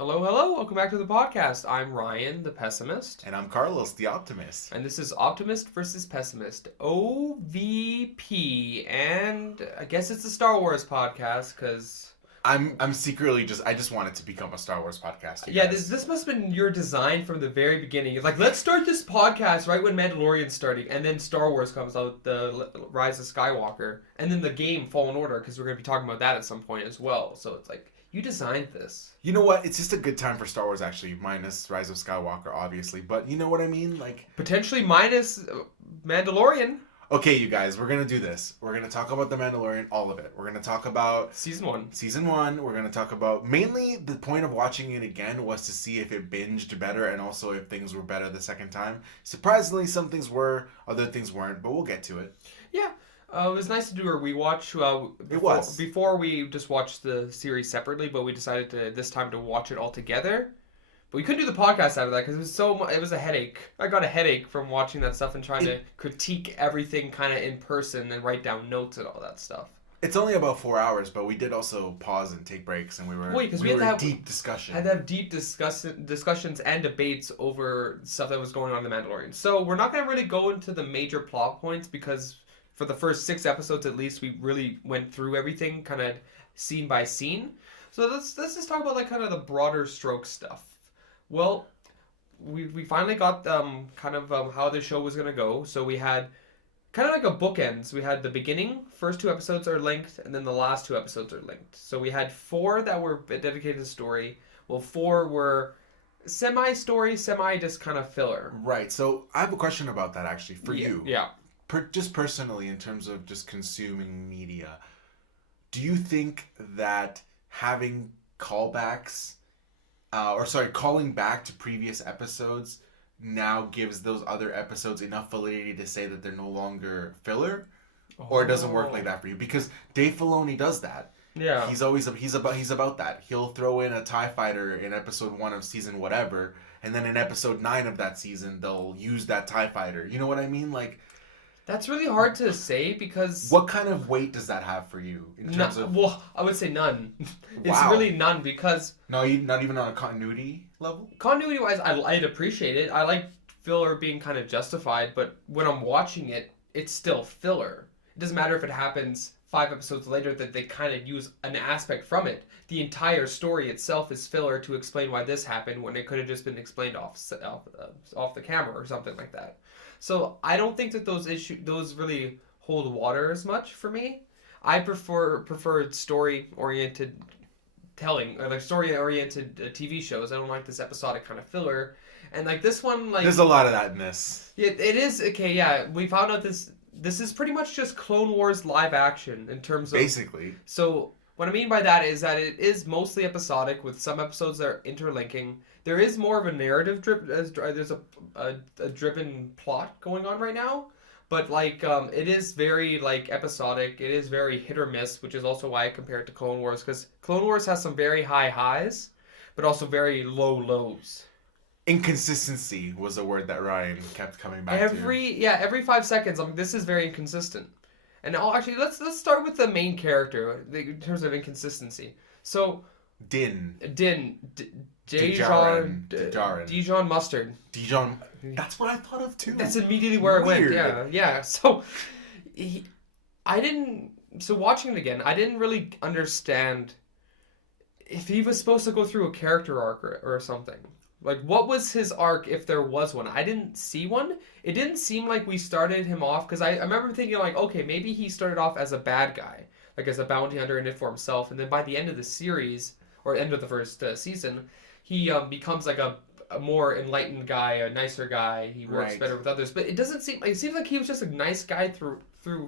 Hello, hello. Welcome back to the podcast. I'm Ryan, the pessimist. And I'm Carlos, the optimist. And this is Optimist versus Pessimist, OVP. And I guess it's a Star Wars podcast because... I'm secretly I just want it to become a Star Wars podcast. Yeah, this must have been your design from the very beginning. You're like, let's start this podcast right when Mandalorian's starting. And then Star Wars comes out, the Rise of Skywalker. And then the game, Fallen Order, because we're going to be talking about that at some point as well. So it's like... You designed this. You know what? It's just a good time for Star Wars, actually, minus Rise of Skywalker, obviously. But you know what I mean? Like Potentially minus Mandalorian. Okay, you guys, we're going to do this. We're going to talk about The Mandalorian, all of it. We're going to talk about... Season 1. Season 1. We're going to talk about... Mainly, the point of watching it again was to see if it binged better and also if things were better the second time. Surprisingly, some things were, other things weren't, but we'll get to it. Yeah. It was nice to do a rewatch. Before we just watched the series separately, but we decided to this time to watch it all together. But we couldn't do the podcast out of that because it was a headache. I got a headache from watching that stuff and trying to critique everything kind of in person and write down notes and all that stuff. It's only about 4 hours, but we did also pause and take breaks, and we were in deep discussion. Had to have deep discussions and debates over stuff that was going on in The Mandalorian. So we're not going to really go into the major plot points because for the first 6 episodes at least, we really went through everything kind of scene by scene. So let's just talk about like kind of the broader stroke stuff. Well, we finally got how the show was going to go. So we had kind of like a bookends. We had the beginning, first 2 episodes are linked, and then the last 2 episodes are linked. So we had 4 that were dedicated to story. Well, 4 were semi-story, semi-just kind of filler. Right. So I have a question about that actually for you. Yeah. Just personally, in terms of just consuming media, do you think that having callbacks, calling back to previous episodes now gives those other episodes enough validity to say that they're no longer filler? Or it doesn't work like that for you? Because Dave Filoni does that. Yeah. He's about that. He'll throw in a TIE fighter in episode 1 of season whatever, and then in episode 9 of that season, they'll use that TIE fighter. You know what I mean? Like... That's really hard to say because... What kind of weight does that have for you? In terms of... Well, I would say none. It's Wow. really none because... No, not even on a continuity level? Continuity-wise, I'd appreciate it. I like filler being kind of justified, but when I'm watching it, it's still filler. It doesn't matter if it happens 5 episodes later that they kind of use an aspect from it. The entire story itself is filler to explain why this happened when it could have just been explained off the camera or something like that. So I don't think that those really hold water as much for me. I prefer story-oriented telling, or like story-oriented TV shows. I don't like this episodic kind of filler. And like this one, like... There's a lot of that in this. Yeah, it is. Okay, yeah. We found out this is pretty much just Clone Wars live action in terms of... Basically. So what I mean by that is that it is mostly episodic with some episodes that are interlinking. There is more of a narrative there's a driven plot going on right now, but like it is very like episodic. It is very hit or miss, which is also why I compare it to Clone Wars, because Clone Wars has some very high highs, but also very low lows. Inconsistency was a word that Ryan kept coming back to. Every 5 seconds. This is very inconsistent. And actually, let's start with the main character in terms of inconsistency. So Dijon Mustard. Dijon. That's what I thought of too. That's immediately where it went. Yeah. So watching it again, I didn't really understand if he was supposed to go through a character arc or something. Like, what was his arc if there was one? I didn't see one. It didn't seem like we started him off, because I remember thinking, like, okay, maybe he started off as a bad guy, like as a bounty hunter in it for himself, and then by the end of the series, or end of the first season, he becomes like a more enlightened guy, a nicer guy. He works better with others. But it doesn't seem like... It seems like he was just a nice guy through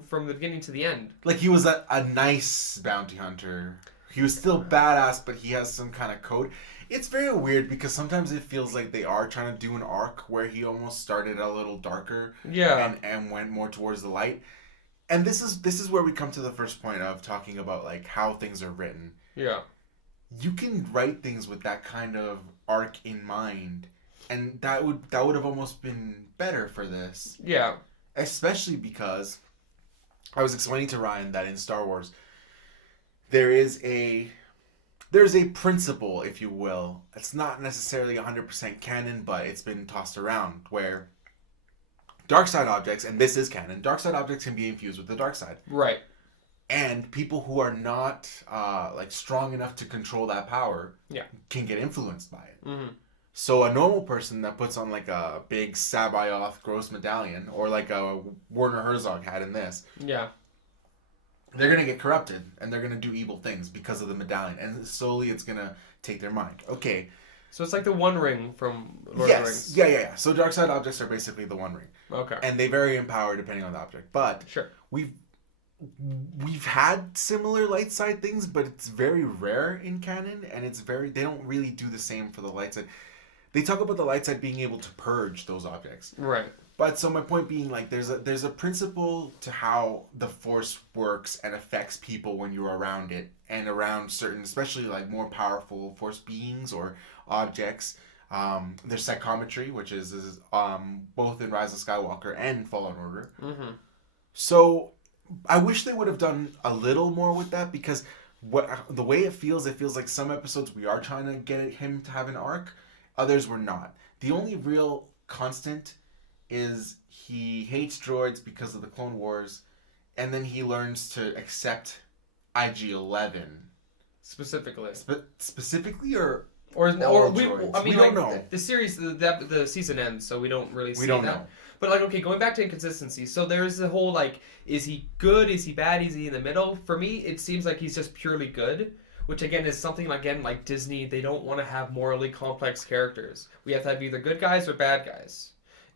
from the beginning to the end. Like he was a nice bounty hunter. He was still badass, but he has some kind of code. It's very weird because sometimes it feels like they are trying to do an arc where he almost started a little darker, and went more towards the light. And this is where we come to the first point of talking about like how things are written. Yeah. You can write things with that kind of arc in mind, and that would have almost been better for this. Yeah. Especially because I was explaining to Ryan that in Star Wars there is a there's a principle, if you will. It's not necessarily 100% canon, but it's been tossed around where dark side objects, and this is canon, dark side objects can be infused with the dark side. Right. And people who are not like strong enough to control that power can get influenced by it. Mm-hmm. So a normal person that puts on like a big Sabayoth gross medallion, or like a Werner Herzog had in this, they're going to get corrupted and they're going to do evil things because of the medallion. And slowly it's going to take their mind. Okay. So it's like the One Ring from Lord of the Rings. Yeah. So dark side objects are basically the One Ring. Okay. And they vary in power depending on the object. But we've had similar light side things, but it's very rare in canon, and they don't really do the same for the light side. They talk about the light side being able to purge those objects. Right. But so my point being, like, there's a principle to how the Force works and affects people when you're around it, and around certain, especially like more powerful Force beings or objects. There's psychometry, which is both in Rise of Skywalker and Fallen Order. Mm-hmm. So I wish they would have done a little more with that, because the way it feels like some episodes we are trying to get him to have an arc, others were not. The only real constant is he hates droids because of the Clone Wars, and then he learns to accept IG-11 specifically. Specifically, or we don't know. The series, the season ends, so we don't really see that. We don't know. But like, okay, going back to inconsistency. So there's the whole like, is he good? Is he bad? Is he in the middle? For me, it seems like he's just purely good. Which again is something like Disney, they don't want to have morally complex characters. We have to have either good guys or bad guys.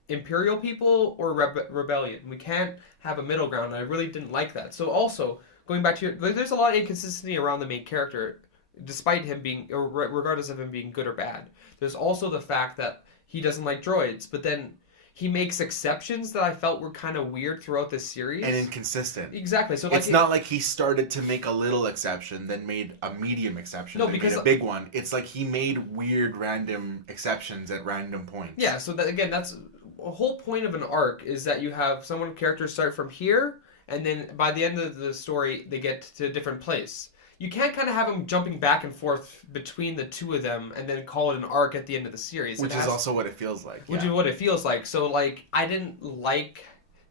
Imperial people or rebellion. We can't have a middle ground, and I really didn't like that. So also, going back to there's a lot of inconsistency around the main character, despite him being, or regardless of him being good or bad. There's also the fact that he doesn't like droids, but then he makes exceptions that I felt were kind of weird throughout this series. And inconsistent. Exactly. So it's not like he started to make a little exception, then made a medium exception, then made a big one. It's like he made weird random exceptions at random points. Yeah, so that, again, that's a whole point of an arc, is that you have characters start from here, and then by the end of the story, they get to a different place. You can't kind of have them jumping back and forth between the two of them and then call it an arc at the end of the series. Which is also what it feels like. Which is what it feels like. So, like, I didn't like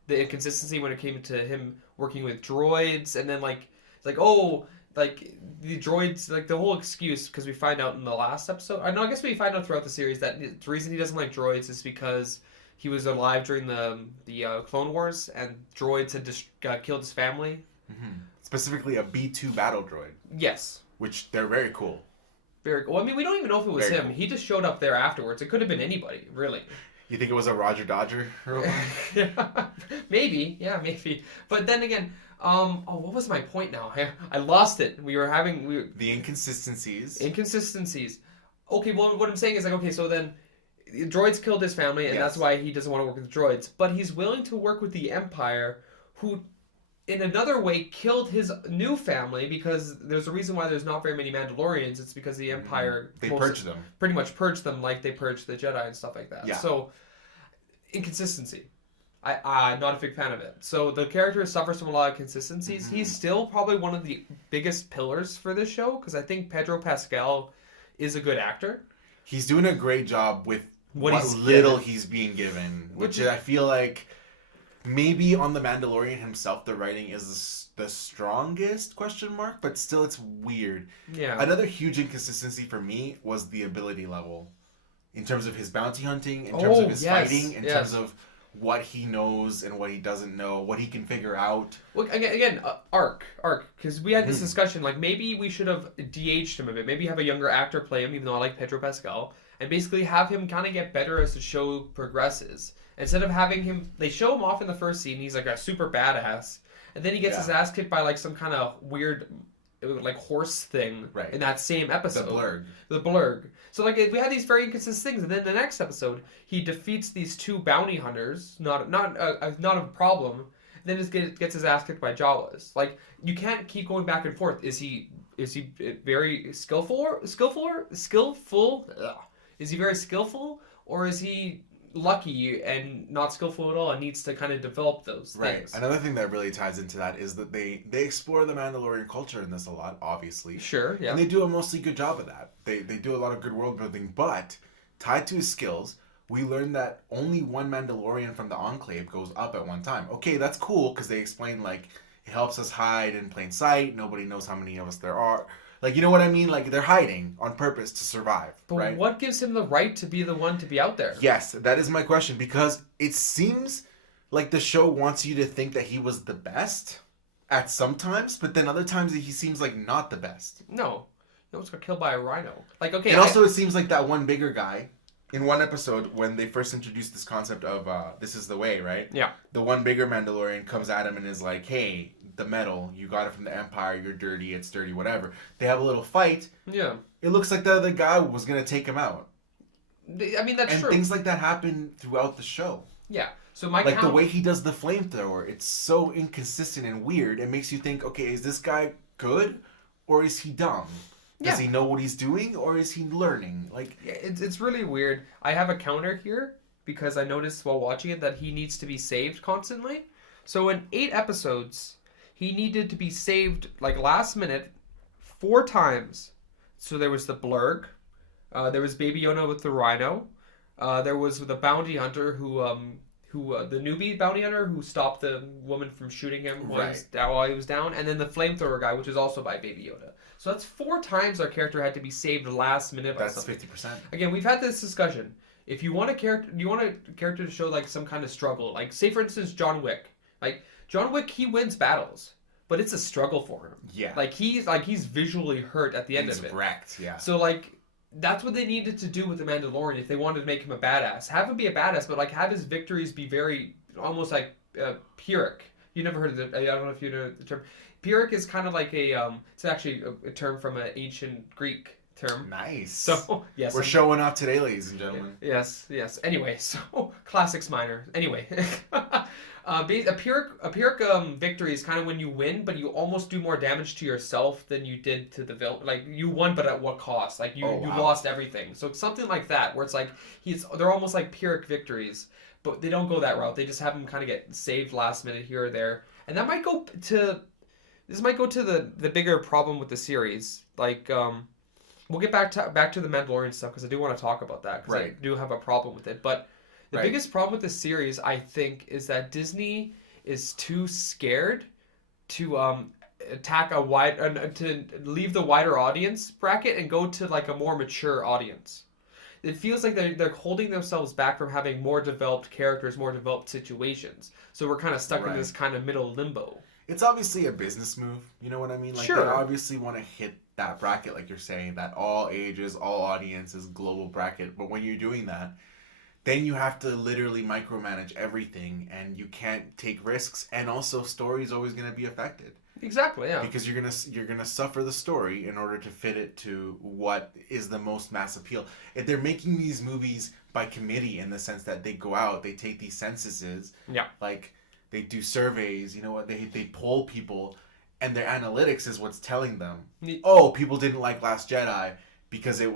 the inconsistency when it came to him working with droids, and then, like, it's like, oh, like, the droids, like, the whole excuse, because we find out in the last episode, I guess we find out throughout the series that the reason he doesn't like droids is because he was alive during the Clone Wars, and droids had just killed his family. Mm-hmm. Specifically a B2 battle droid. Yes. Which, they're very cool. Very cool. I mean, we don't even know if it was him. Cool. He just showed up there afterwards. It could have been anybody, really. You think it was a Roger Dodger? Yeah, maybe. Yeah, maybe. But then again, what was my point now? I lost it. The inconsistencies. Okay, well, what I'm saying is, like, okay, so then droids killed his family, and that's why he doesn't want to work with droids. But he's willing to work with the Empire, who, in another way, killed his new family, because there's a reason why there's not very many Mandalorians. It's because the Empire purged them. Pretty much purged them like they purged the Jedi and stuff like that. Yeah. So, inconsistency. I'm not a big fan of it. So the character suffers from a lot of consistencies. Mm-hmm. He's still probably one of the biggest pillars for this show, because I think Pedro Pascal is a good actor. He's doing a great job with what little he's being given, which I feel like maybe on The Mandalorian himself, the writing is the strongest, but still it's weird. Yeah. Another huge inconsistency for me was the ability level. In terms of his bounty hunting, in terms of his fighting, in terms of what he knows and what he doesn't know, what he can figure out. Look, again, arc, because we had this discussion, like, maybe we should have de-aged him a bit. Maybe have a younger actor play him, even though I like Pedro Pascal, and basically have him kind of get better as the show progresses. Instead of having him, they show him off in the first scene, he's like a super badass, and then he gets his ass kicked by like some kind of weird, like, horse thing in that same episode. The blurg. So like, we had these very inconsistent things, and then the next episode, he defeats these two bounty hunters, not a problem, and then just gets his ass kicked by Jawas. Like, you can't keep going back and forth. Is he very skillful? Ugh. Is he very skillful, or is he lucky and not skillful at all and needs to kind of develop those Right. things. Another thing that really ties into that is that they explore the Mandalorian culture in this a lot, obviously. Sure, yeah. And they do a mostly good job of that. They do a lot of good world building, but tied to his skills, we learn that only one Mandalorian from the Enclave goes up at one time. Okay, that's cool because they explain like it helps us hide in plain sight. Nobody knows how many of us there are. Like, you know what I mean? Like, they're hiding on purpose to survive, But right? what gives him the right to be the one to be out there? Yes, that is my question because it seems like the show wants you to think that he was the best at some times, but then other times he seems like not the best. No. He almost got killed by a rhino. Like, okay. And also it seems like that one bigger guy in one episode when they first introduced this concept of this is the way, right? Yeah. The one bigger Mandalorian comes at him and is like, hey, the metal, you got it from the Empire, you're dirty, it's dirty, whatever. They have a little fight. Yeah. It looks like the other guy was going to take him out. I mean, that's and true. things like that happen throughout the show. Yeah. So my like the way he does the flamethrower, it's so inconsistent and weird. It makes you think, okay, is this guy good or is he dumb? Does he know what he's doing or is he learning? Like, it's really weird. I have a counter here because I noticed while watching it that he needs to be saved constantly. So in 8 episodes, he needed to be saved like last minute 4 times. So there was the Blurg, there was Baby Yoda with the Rhino, there was the bounty hunter who the newbie bounty hunter who stopped the woman from shooting him while he was down, and then the flamethrower guy, which is also by Baby Yoda. So that's 4 times our character had to be saved last minute. That's 50%. Again, we've had this discussion. If you want a character to show like some kind of struggle, like say for instance John Wick. Like John Wick, he wins battles, but it's a struggle for him. Yeah. Like he's visually hurt at the end of it. He's wrecked. Yeah. So like that's what they needed to do with the Mandalorian if they wanted to make him a badass. Have him be a badass, but like have his victories be very almost like Pyrrhic. You never heard of it? I don't know if you know the term. Pyrrhic is kind of like it's actually a term from an ancient Greek term. Nice. So yes, we're showing off today, ladies and gentlemen. Yes. Anyway, so classics minor. Anyway, a Pyrrhic victory is kind of when you win, but you almost do more damage to yourself than you did to the villain. Like you won, but at what cost? Like you lost everything. So something like that, where it's like they're almost like Pyrrhic victories, but they don't go that route. They just have him kind of get saved last minute here or there, and that might go to. This might go to the bigger problem with the series. Like, we'll get back to the Mandalorian stuff because I do want to talk about that because I do have a problem with it. But the biggest problem with the series, I think, is that Disney is too scared to attack to leave the wider audience bracket and go to like a more mature audience. It feels like they're holding themselves back from having more developed characters, more developed situations. So we're kind of stuck in this kind of middle limbo. It's obviously a business move. You know what I mean? Like, they obviously want to hit that bracket, like you're saying, that all ages, all audiences, global bracket. But when you're doing that, then you have to literally micromanage everything, and you can't take risks. And also, story is always going to be affected. Exactly, yeah. Because you're gonna suffer the story in order to fit it to what is the most mass appeal. If they're making these movies by committee in the sense that they go out, they take these censuses, like. They do surveys, you know what? They poll people, and their analytics is what's telling them, oh, people didn't like Last Jedi because it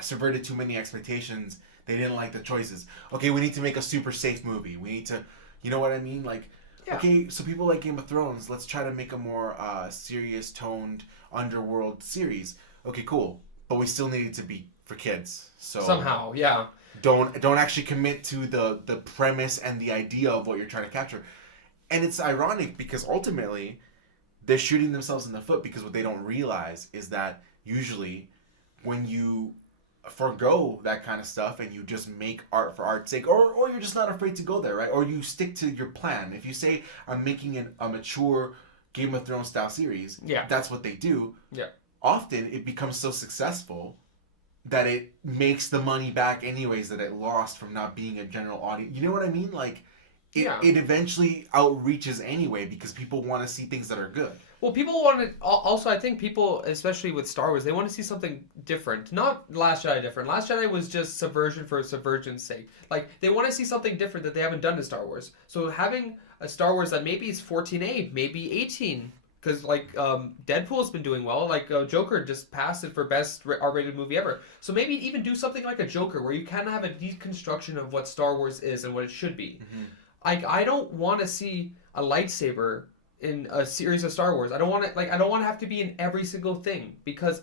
subverted too many expectations. They didn't like the choices. Okay, we need to make a super safe movie. We need to, you know what I mean? Like, okay, so people like Game of Thrones. Let's try to make a more serious toned underworld series. Okay, cool. But we still need it to be for kids. So somehow, yeah. Don't actually commit to the premise and the idea of what you're trying to capture. And it's ironic because ultimately they're shooting themselves in the foot because what they don't realize is that usually when you forgo that kind of stuff and you just make art for art's sake, or you're just not afraid to go there, right? Or you stick to your plan. If you say, I'm making a mature Game of Thrones style series, that's what they do. Yeah. Often it becomes so successful that it makes the money back anyways that it lost from not being a general audience. You know what I mean? Like, it eventually outreaches anyway because people want to see things that are good. Well, people want to... Also, I think people, especially with Star Wars, they want to see something different. Not Last Jedi different. Last Jedi was just subversion for subversion's sake. Like, they want to see something different that they haven't done to Star Wars. So having a Star Wars that maybe is 14A, maybe 18, Because like Deadpool's been doing well. Like Joker just passed it for best R-rated movie ever. So maybe even do something like a Joker, where you kind of have a deconstruction of what Star Wars is and what it should be. I don't want to see a lightsaber in a series of Star Wars. I don't want to I don't want to have to be in every single thing, because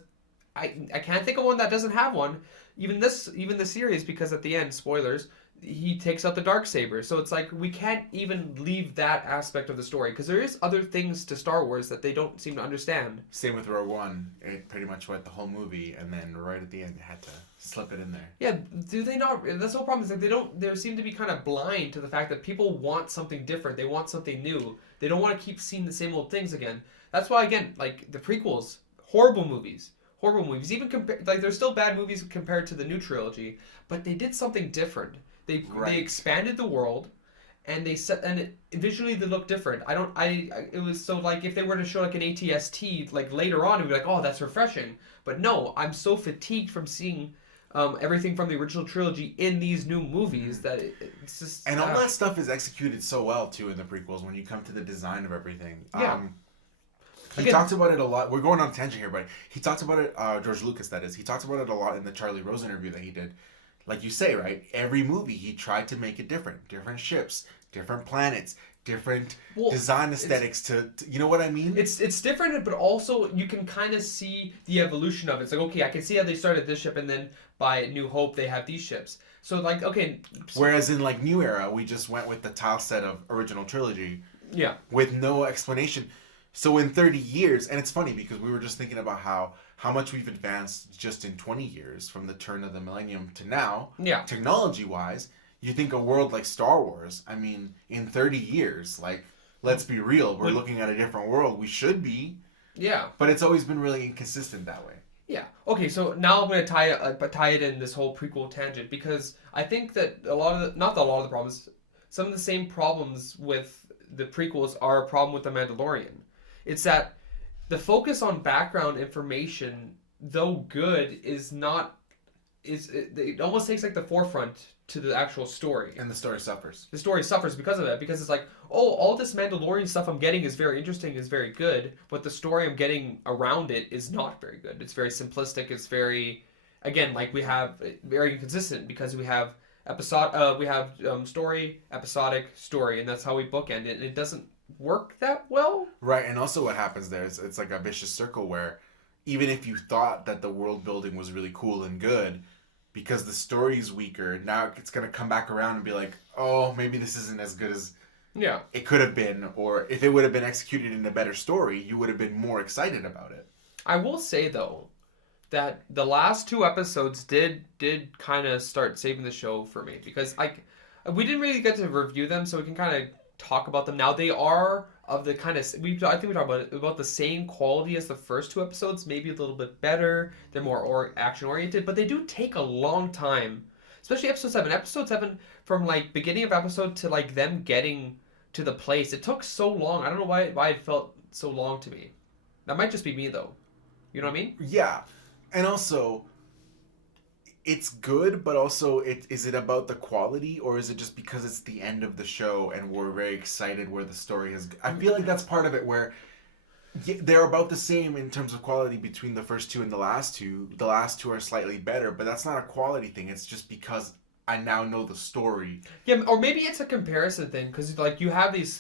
I can't think of one that doesn't have one. Even the series, because at the end, spoilers, he takes out the dark saber. So it's like we can't even leave that aspect of the story, because there is other things to Star Wars that they don't seem to understand. Same with Rogue One. It pretty much went the whole movie, and then right at the end, they had to slip it in there. Yeah, do they not? That's the whole problem. Is that they don't. They seem to be kind of blind to the fact that people want something different. They want something new. They don't want to keep seeing the same old things again. That's why, again, like the prequels, horrible movies. Horrible movies. Even like they're still bad movies compared to the new trilogy, but they did something different. They expanded the world, and visually they look different. It was so like if they were to show like an ATST like later on, it'd be like, oh, that's refreshing. But no, I'm so fatigued from seeing everything from the original trilogy in these new movies that it's just and all that stuff is executed so well too in the prequels when you come to the design of everything. Yeah. He talks about it a lot. We're going on a tangent here, but he talks about it, George Lucas, that is. He talks about it a lot in the Charlie Rose interview that he did. Like you say, right? Every movie, he tried to make it different. Different ships, different planets, different design aesthetics to... You know what I mean? It's different, but also you can kind of see the evolution of it. It's like, okay, I can see how they started this ship, and then by New Hope, they have these ships. So, like, okay... Whereas in, like, New Era, we just went with the tile set of original trilogy. Yeah. With no explanation. So in 30 years, and it's funny because we were just thinking about how much we've advanced just in 20 years from the turn of the millennium to now, technology-wise. You think a world like Star Wars, I mean, in 30 years, like, let's be real, we're looking at a different world. We should be. Yeah. But it's always been really inconsistent that way. Yeah. Okay, so now I'm going to tie it in this whole prequel tangent, because I think that not a lot of the problems, some of the same problems with the prequels are a problem with The Mandalorian. It's that the focus on background information, though good, it almost takes like the forefront to the actual story. And the story suffers. The story suffers because of that, because it's like, oh, all this Mandalorian stuff I'm getting is very interesting, is very good, but the story I'm getting around it is not very good. It's very simplistic. It's very, again, like we have very inconsistent, because we have story, episodic, story, and that's how we bookend it. And it doesn't work that well. Right, and also what happens there is it's like a vicious circle where even if you thought that the world building was really cool and good, because the story's weaker, now it's going to come back around and be like, oh, maybe this isn't as good as it could have been, or if it would have been executed in a better story, you would have been more excited about it. I will say, though, that the last two episodes did kind of start saving the show for me, because we didn't really get to review them, so we can kind of talk about them now. They are of the kind of I think we talked about the same quality as the first two episodes, maybe a little bit better. They're more action oriented, but they do take a long time, especially episode 7. Episode 7, from like beginning of episode to like them getting to the place, it took so long. I don't know why it felt so long to me. That might just be me, though. You know what I mean? Yeah, and also, it's good, but also, is it about the quality, or is it just because it's the end of the show and we're very excited where the story is? I feel like that's part of it, where they're about the same in terms of quality between the first two and the last two. The last two are slightly better, but that's not a quality thing. It's just because I now know the story. Yeah, or maybe it's a comparison thing, because like you have these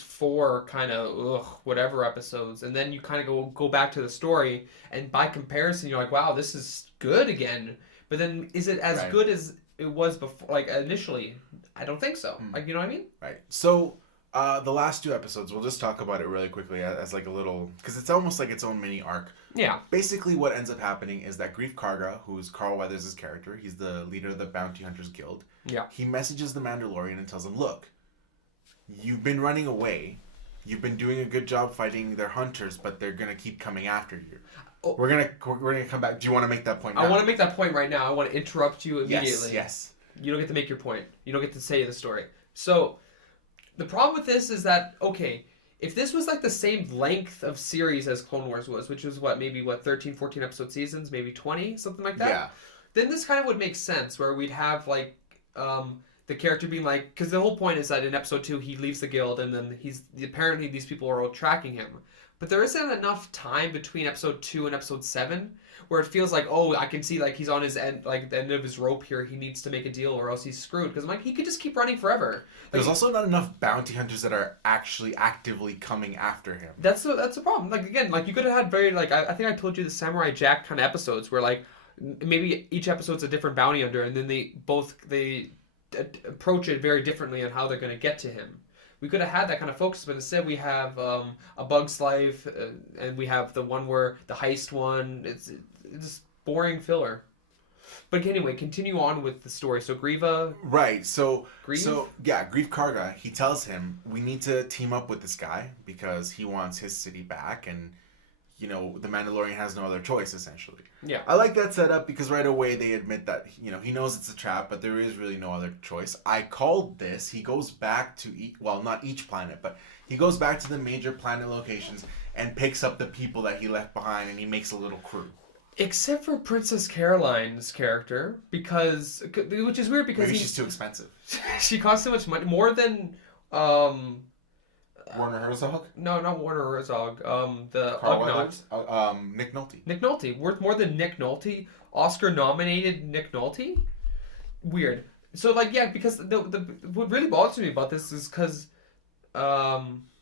4 kind of whatever episodes, and then you kind of go back to the story, and by comparison, you're like, wow, this is good again. But then, is it as good as it was before? Like initially, I don't think so. Like, you know what I mean? Right. So, the last 2 episodes, we'll just talk about it really quickly as like a little, because it's almost like its own mini arc. Yeah. Basically, what ends up happening is that Grief Karga, who's Carl Weathers' character, he's the leader of the Bounty Hunters Guild. Yeah. He messages the Mandalorian and tells him, look, you've been running away. You've been doing a good job fighting their hunters, but they're gonna keep coming after you. Oh. We're gonna come back. Do you want to make that point now? I want to make that point right now. I want to interrupt you immediately. Yes. You don't get to make your point. You don't get to say the story. So, the problem with this is that, okay, if this was like the same length of series as Clone Wars was, which was maybe 13, 14 episode seasons, maybe 20, something like that. Yeah. Then this kind of would make sense, where we'd have like the character being like, because the whole point is that in episode 2 he leaves the guild and then apparently these people are all tracking him, but there isn't enough time between episode 2 and episode 7 where it feels like, oh, I can see like he's on his end, like the end of his rope here. He needs to make a deal or else he's screwed. Because I'm like, he could just keep running forever. Like, there's also not enough bounty hunters that are actually actively coming after him. That's the problem. Like again, like you could have had very like I think I told you the Samurai Jack kind of episodes where like maybe each episode's a different bounty hunter and then they approach it very differently on how they're going to get to him. We could have had that kind of focus, but instead we have a Bug's Life, and we have the one where the heist one. It's just boring filler. But anyway, continue on with the story. So Grieva, right? So Grieve? Grieve Karga. He tells him we need to team up with this guy because he wants his city back, and the Mandalorian has no other choice essentially. Yeah, I like that setup because right away they admit that he knows it's a trap, but there is really no other choice. I called this. He goes back to not each planet, but he goes back to the major planet locations and picks up the people that he left behind, and he makes a little crew. Except for Princess Caroline's character, which is weird because maybe she's too expensive. She costs so much money, more than Werner Herzog? No, not Werner Herzog. The Carl Ugnaught. Nick Nolte. Nick Nolte, worth more than Nick Nolte. Oscar-nominated Nick Nolte. Weird. So because what really bothers me about this is because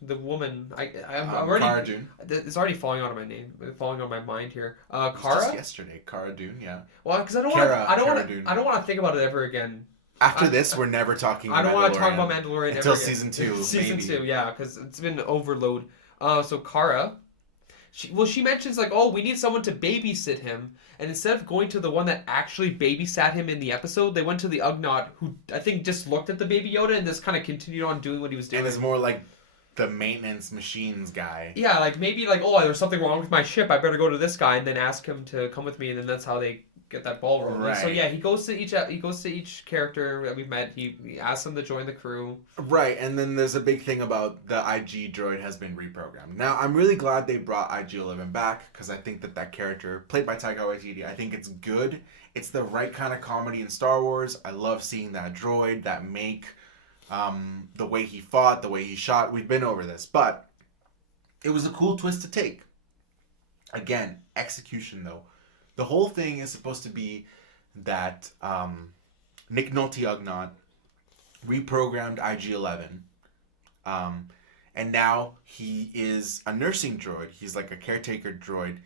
the woman I'm already Cara Dune. It's already falling out of my mind here. Cara. Just yesterday, Cara Dune. Yeah. Well, because I don't want to think about it ever again. After this, we're never talking. I don't want to talk about Mandalorian until ever again. season 2. Season 2, yeah, because it's been overload. So Cara, she mentions like, oh, we need someone to babysit him, and instead of going to the one that actually babysat him in the episode, they went to the Ugnaught, who I think just looked at the Baby Yoda and just kind of continued on doing what he was doing. And is more like the maintenance machines guy. Yeah, like maybe like, oh, there's something wrong with my ship. I better go to this guy and then ask him to come with me, and then that's how they get that ball rolling. Right. So yeah, he goes to each character that we've met. He asks them to join the crew. Right, and then there's a big thing about the IG droid has been reprogrammed. Now, I'm really glad they brought IG-11 back because I think that character, played by Taika Waititi, I think it's good. It's the right kind of comedy in Star Wars. I love seeing that droid, that make, the way he fought, the way he shot. We've been over this, but it was a cool twist to take. Again, execution though. The whole thing is supposed to be that Nick Nolte Ugnaught reprogrammed IG-11, and now he is a nursing droid. He's like a caretaker droid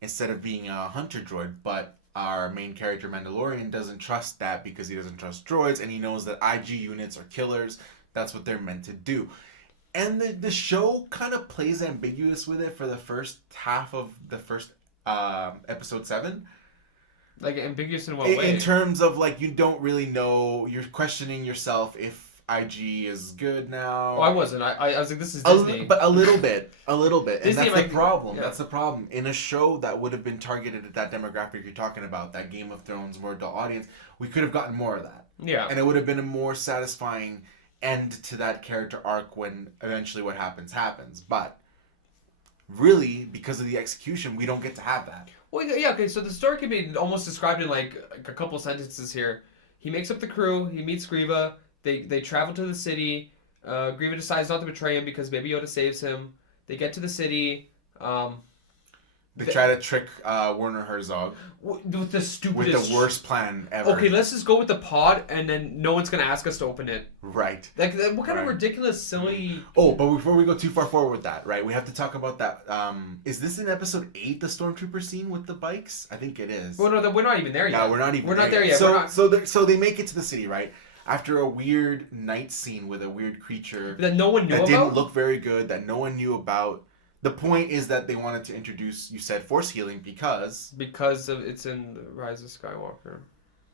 instead of being a hunter droid, but our main character Mandalorian doesn't trust that because he doesn't trust droids, and he knows that IG units are killers. That's what they're meant to do. And the show kind of plays ambiguous with it for the first half of the first episode 7. Like ambiguous in what way? In terms of like you don't really know, you're questioning yourself if IG is good now. Oh, I wasn't. I was like, this is Disney. But a little bit. And Disney, that's the problem. Yeah. That's the problem. In a show that would have been targeted at that demographic you're talking about, that Game of Thrones, more adult audience, we could have gotten more of that. Yeah. And it would have been a more satisfying end to that character arc when eventually what happens. But really, because of the execution, we don't get to have that. Well, yeah, okay, so the story can be almost described in like a couple sentences here. He makes up the crew, he meets Grieva, they travel to the city, Grieva decides not to betray him because Baby Yoda saves him. They get to the city, They try to trick Werner Herzog with the stupidest... with the worst plan ever. Okay, let's just go with the pod and then no one's going to ask us to open it. Right. Like, what kind of ridiculous, silly... Oh, but before we go too far forward with that, right, we have to talk about that. Is this in episode 8, the Stormtrooper scene with the bikes? I think it is. Well, no, we're not even there yet. No, we're not there yet. So they make it to the city, right? After a weird night scene with a weird creature... That no one knew about? That didn't look very good, that no one knew about... The point is that they wanted to introduce, you said, force healing because... Because of it's in Rise of Skywalker.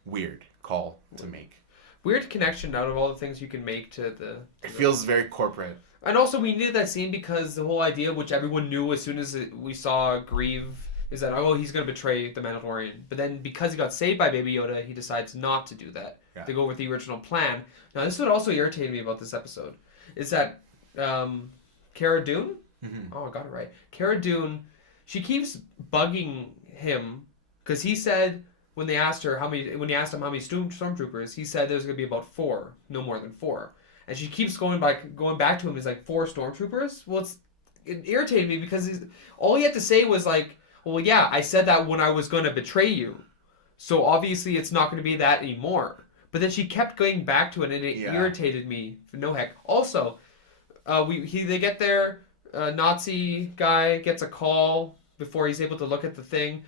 Weird call to make. Weird connection out of all the things you can make to the... It feels very corporate. And also we needed that scene because the whole idea, which everyone knew as soon as we saw Grieve, is that, oh, he's going to betray the Mandalorian. But then because he got saved by Baby Yoda, he decides not to do that. Yeah. To go with the original plan. Now this would also irritate me about this episode. Is that Cara Dune... Mm-hmm. Oh, I got it right. Cara Dune, she keeps bugging him because he said, when he asked him how many stormtroopers, he said there's gonna be about 4, no more than 4. And she keeps going back to him. He's like, 4 stormtroopers? Well, it irritated me because all he had to say was like, well, yeah, I said that when I was going to betray you. So obviously it's not going to be that anymore. But then she kept going back to it, and it irritated me. No heck. Also, they get there. Nazi guy gets a call before he's able to look at the thing.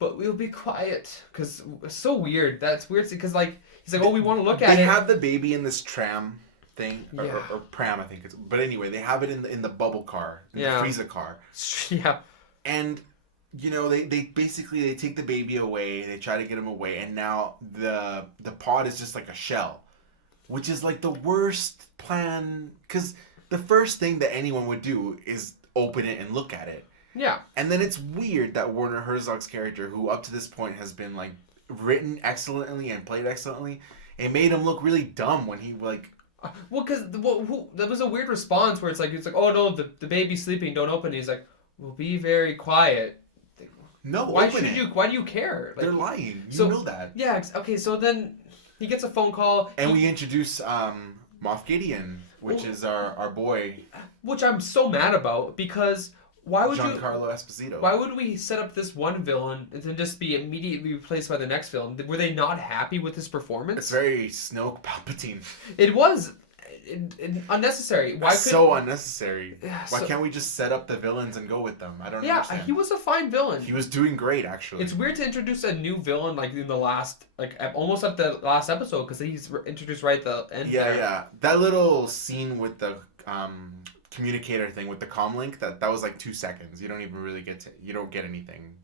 But we'll be quiet because it's so weird. That's weird because like he's like, oh, we want to look at it. They have the baby in this tram thing or pram, I think it's. But anyway, they have it in the bubble car, the Frieza car. Yeah. And you know they basically they take the baby away. They try to get him away, and now the pod is just like a shell, which is like the worst plan because the first thing that anyone would do is open it and look at it. Yeah. And then it's weird that Werner Herzog's character, who up to this point has been like written excellently and played excellently, it made him look really dumb when he like. Well, because that was a weird response where it's like oh no, the baby's sleeping, don't open it. He's like, well, be very quiet. No, why open should it. you? Why do you care? Like, they're lying. You know that. Yeah. Okay. So then he gets a phone call, and we introduce Moff Gideon, which is our boy, which I'm so mad about because. Why would Giancarlo Esposito. Why would we set up this one villain and then just be immediately replaced by the next villain? Were they not happy with his performance? It's very Snoke Palpatine. It was unnecessary. So unnecessary. Why can't we just set up the villains and go with them? I don't understand. Yeah, he was a fine villain. He was doing great, actually. It's weird to introduce a new villain like in the last, almost at the last episode because he's introduced right at the end. Yeah. That little scene with the communicator thing with the comlink that was like 2 seconds. You don't even really you don't get anything.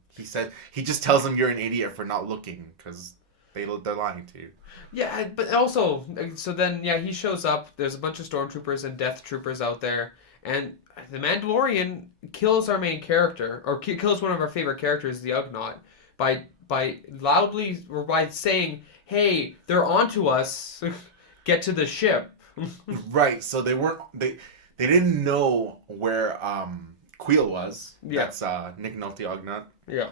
He just tells him you're an idiot for not looking because they're lying to you. Yeah, but also so then he shows up. There's a bunch of stormtroopers and death troopers out there, and the Mandalorian kills our main character or kills one of our favorite characters, the Ugnaught, by loudly or by saying, "Hey, they're onto us. Get to the ship." Right. So they didn't know where Queel was. Yeah. That's Nick Nolte Ugnaught. Yeah.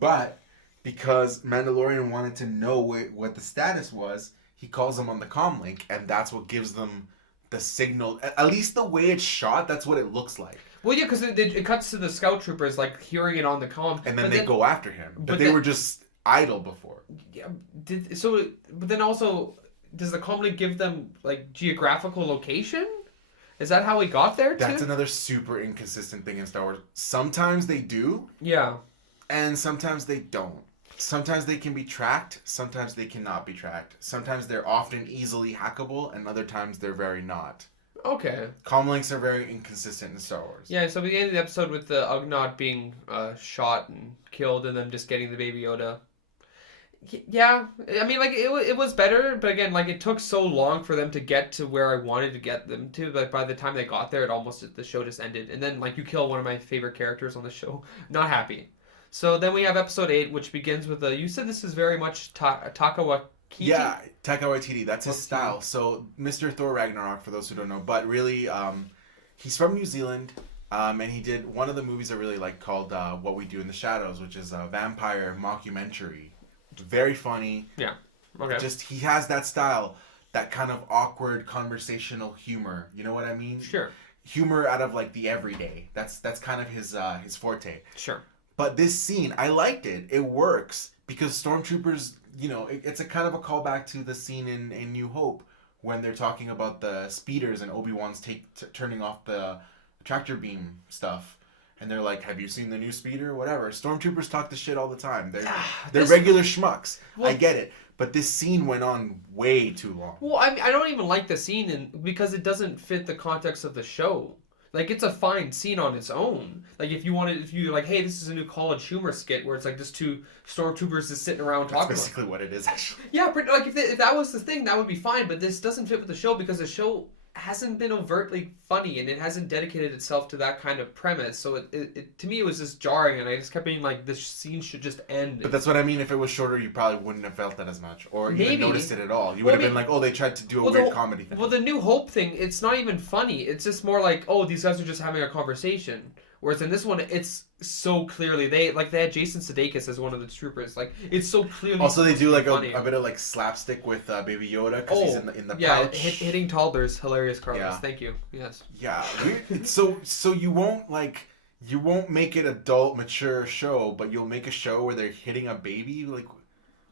But because Mandalorian wanted to know what the status was, he calls them on the comlink, and that's what gives them the signal. At least the way it's shot, that's what it looks like. Well, yeah, because it cuts to the scout troopers like hearing it on the comm, and then they go after him. But they were just idle before. Yeah. But then also, does the comlink give them like geographical location? Is that how we got there, too? That's another super inconsistent thing in Star Wars. Sometimes they do. Yeah. And sometimes they don't. Sometimes they can be tracked. Sometimes they cannot be tracked. Sometimes they're often easily hackable, and other times they're very not. Okay. Comlinks are very inconsistent in Star Wars. Yeah, so we ended the episode with the Ugnaught being shot and killed, and then just getting the Baby Yoda. Yeah, I mean, like, it was better, but again, like, it took so long for them to get to where I wanted to get them to, but by the time they got there, the show just ended. And then, like, you kill one of my favorite characters on the show. Not happy. So then we have episode 8, which begins with you said this is very much Taika Waititi? Yeah, Taika Waititi, that's his style. So, Mr. Thor Ragnarok, for those who don't know, but really, he's from New Zealand, and he did one of the movies I really like called What We Do in the Shadows, which is a vampire mockumentary. Very funny. Yeah. Okay. Just he has that style, that kind of awkward conversational humor. You know what I mean? Sure. Humor out of like the everyday. That's kind of his forte. Sure. But this scene, I liked it. It works because stormtroopers, it's a kind of a callback to the scene in New Hope when they're talking about the speeders and Obi-Wan's turning off the tractor beam stuff. And they're like, have you seen the new speeder? Whatever. Stormtroopers talk the shit all the time. They're regular schmucks. Well, I get it. But this scene went on way too long. Well, I don't even like the scene because it doesn't fit the context of the show. Like, it's a fine scene on its own. Like, if you're like, hey, this is a new college humor skit where it's like just 2 stormtroopers just sitting around talking. That's basically what it is, actually. Yeah, but like if that was the thing, that would be fine. But this doesn't fit with the show because the show hasn't been overtly funny and it hasn't dedicated itself to that kind of premise. So it to me it was just jarring, and I just kept being like, this scene should just end. But that's what I mean. If it was shorter, you probably wouldn't have felt that as much, or even noticed it at all. You would have been like, oh, they tried to do a weird comedy thing. Well, the New Hope thing, it's not even funny. It's just more like, oh, these guys are just having a conversation. Whereas in this one, it's so clearly they had Jason Sudeikis as one of the troopers. Like it's so clearly. Also, they do like funny. a bit of like slapstick with Baby Yoda because he's in the yeah, pouch. hitting toddlers, hilarious, Carlos. Yeah. Thank you. Yes. Yeah, so you won't make it adult mature show, but you'll make a show where they're hitting a baby. Like,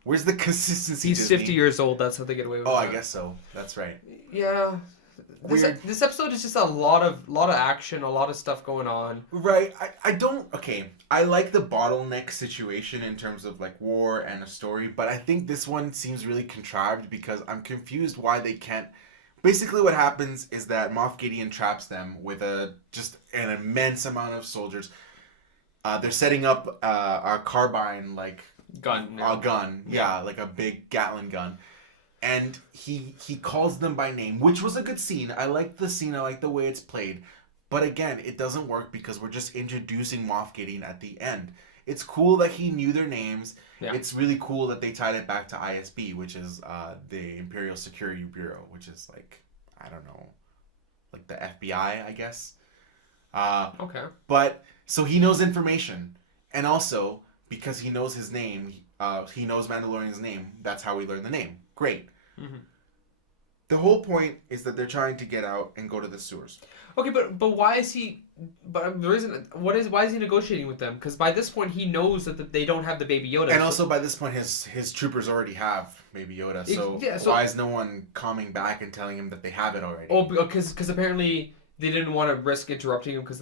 where's the consistency? He's Disney? 50 years old. That's how they get away with it. Oh, I guess so. That's right. Yeah. This episode is just a lot of action, a lot of stuff going on. Right. I like the bottleneck situation in terms of like war and a story, but I think this one seems really contrived because I'm confused why they can't. Basically what happens is that Moff Gideon traps them with just an immense amount of soldiers. They're setting up a carbine Gun. a gun. Yeah, like a big Gatling gun. And he calls them by name, which was a good scene. I like the scene. I like the way it's played. But again, it doesn't work because we're just introducing Moff Gideon at the end. It's cool that he knew their names. Yeah. It's really cool that they tied it back to ISB, which is the Imperial Security Bureau, which is like, I don't know, like the FBI, I guess. Okay. But, so he knows information. And also, because he knows his name, he knows Mandalorian's name, that's how we learn the name. Great. Mm-hmm. The whole point is that they're trying to get out and go to the sewers. Okay, but why is he? But the reason why is he negotiating with them? Because by this point he knows that they don't have the Baby Yoda. And also by this point his troopers already have Baby Yoda. So why is no one coming back and telling him that they have it already? Oh, because apparently they didn't want to risk interrupting him because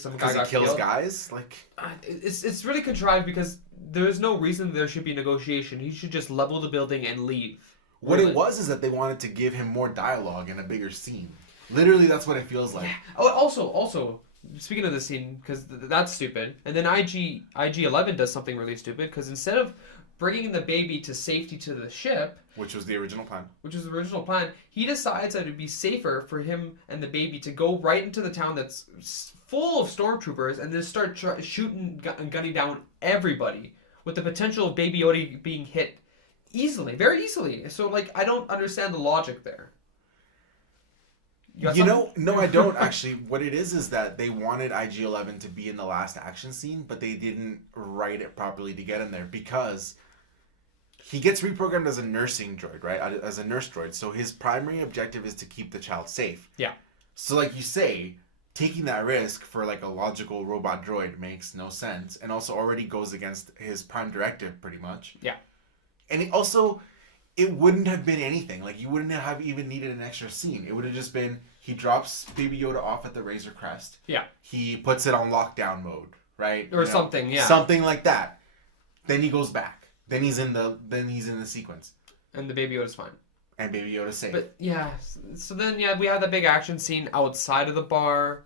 some guy got kills killed. Guys. Like it's really contrived because there's no reason there should be negotiation. He should just level the building and leave. What it was is that they wanted to give him more dialogue and a bigger scene. Literally, that's what it feels like. Yeah. Oh, also, speaking of this scene, because that's stupid. And then IG-11 does something really stupid because instead of bringing the baby to safety to the ship, which was the original plan, he decides that it'd be safer for him and the baby to go right into the town that's full of stormtroopers and then start shooting and gunning down everybody with the potential of Baby Yoda being hit. Easily, very easily. So, I don't understand the logic there. No, I don't actually. What it is that they wanted IG-11 to be in the last action scene, but they didn't write it properly to get him there because he gets reprogrammed as a nursing droid, right? As a nurse droid. So his primary objective is to keep the child safe. Yeah. So, like you say, taking that risk for a logical robot droid makes no sense, and also already goes against his prime directive, pretty much. Yeah. And it wouldn't have been anything. You wouldn't have even needed an extra scene. It would have just been, he drops Baby Yoda off at the Razor Crest. Yeah. He puts it on lockdown mode, right? Or something, yeah. Something like that. Then he goes back. Then he's in the sequence. And the Baby Yoda's fine. And Baby Yoda's safe. But, yeah. So then, we have the big action scene outside of the bar.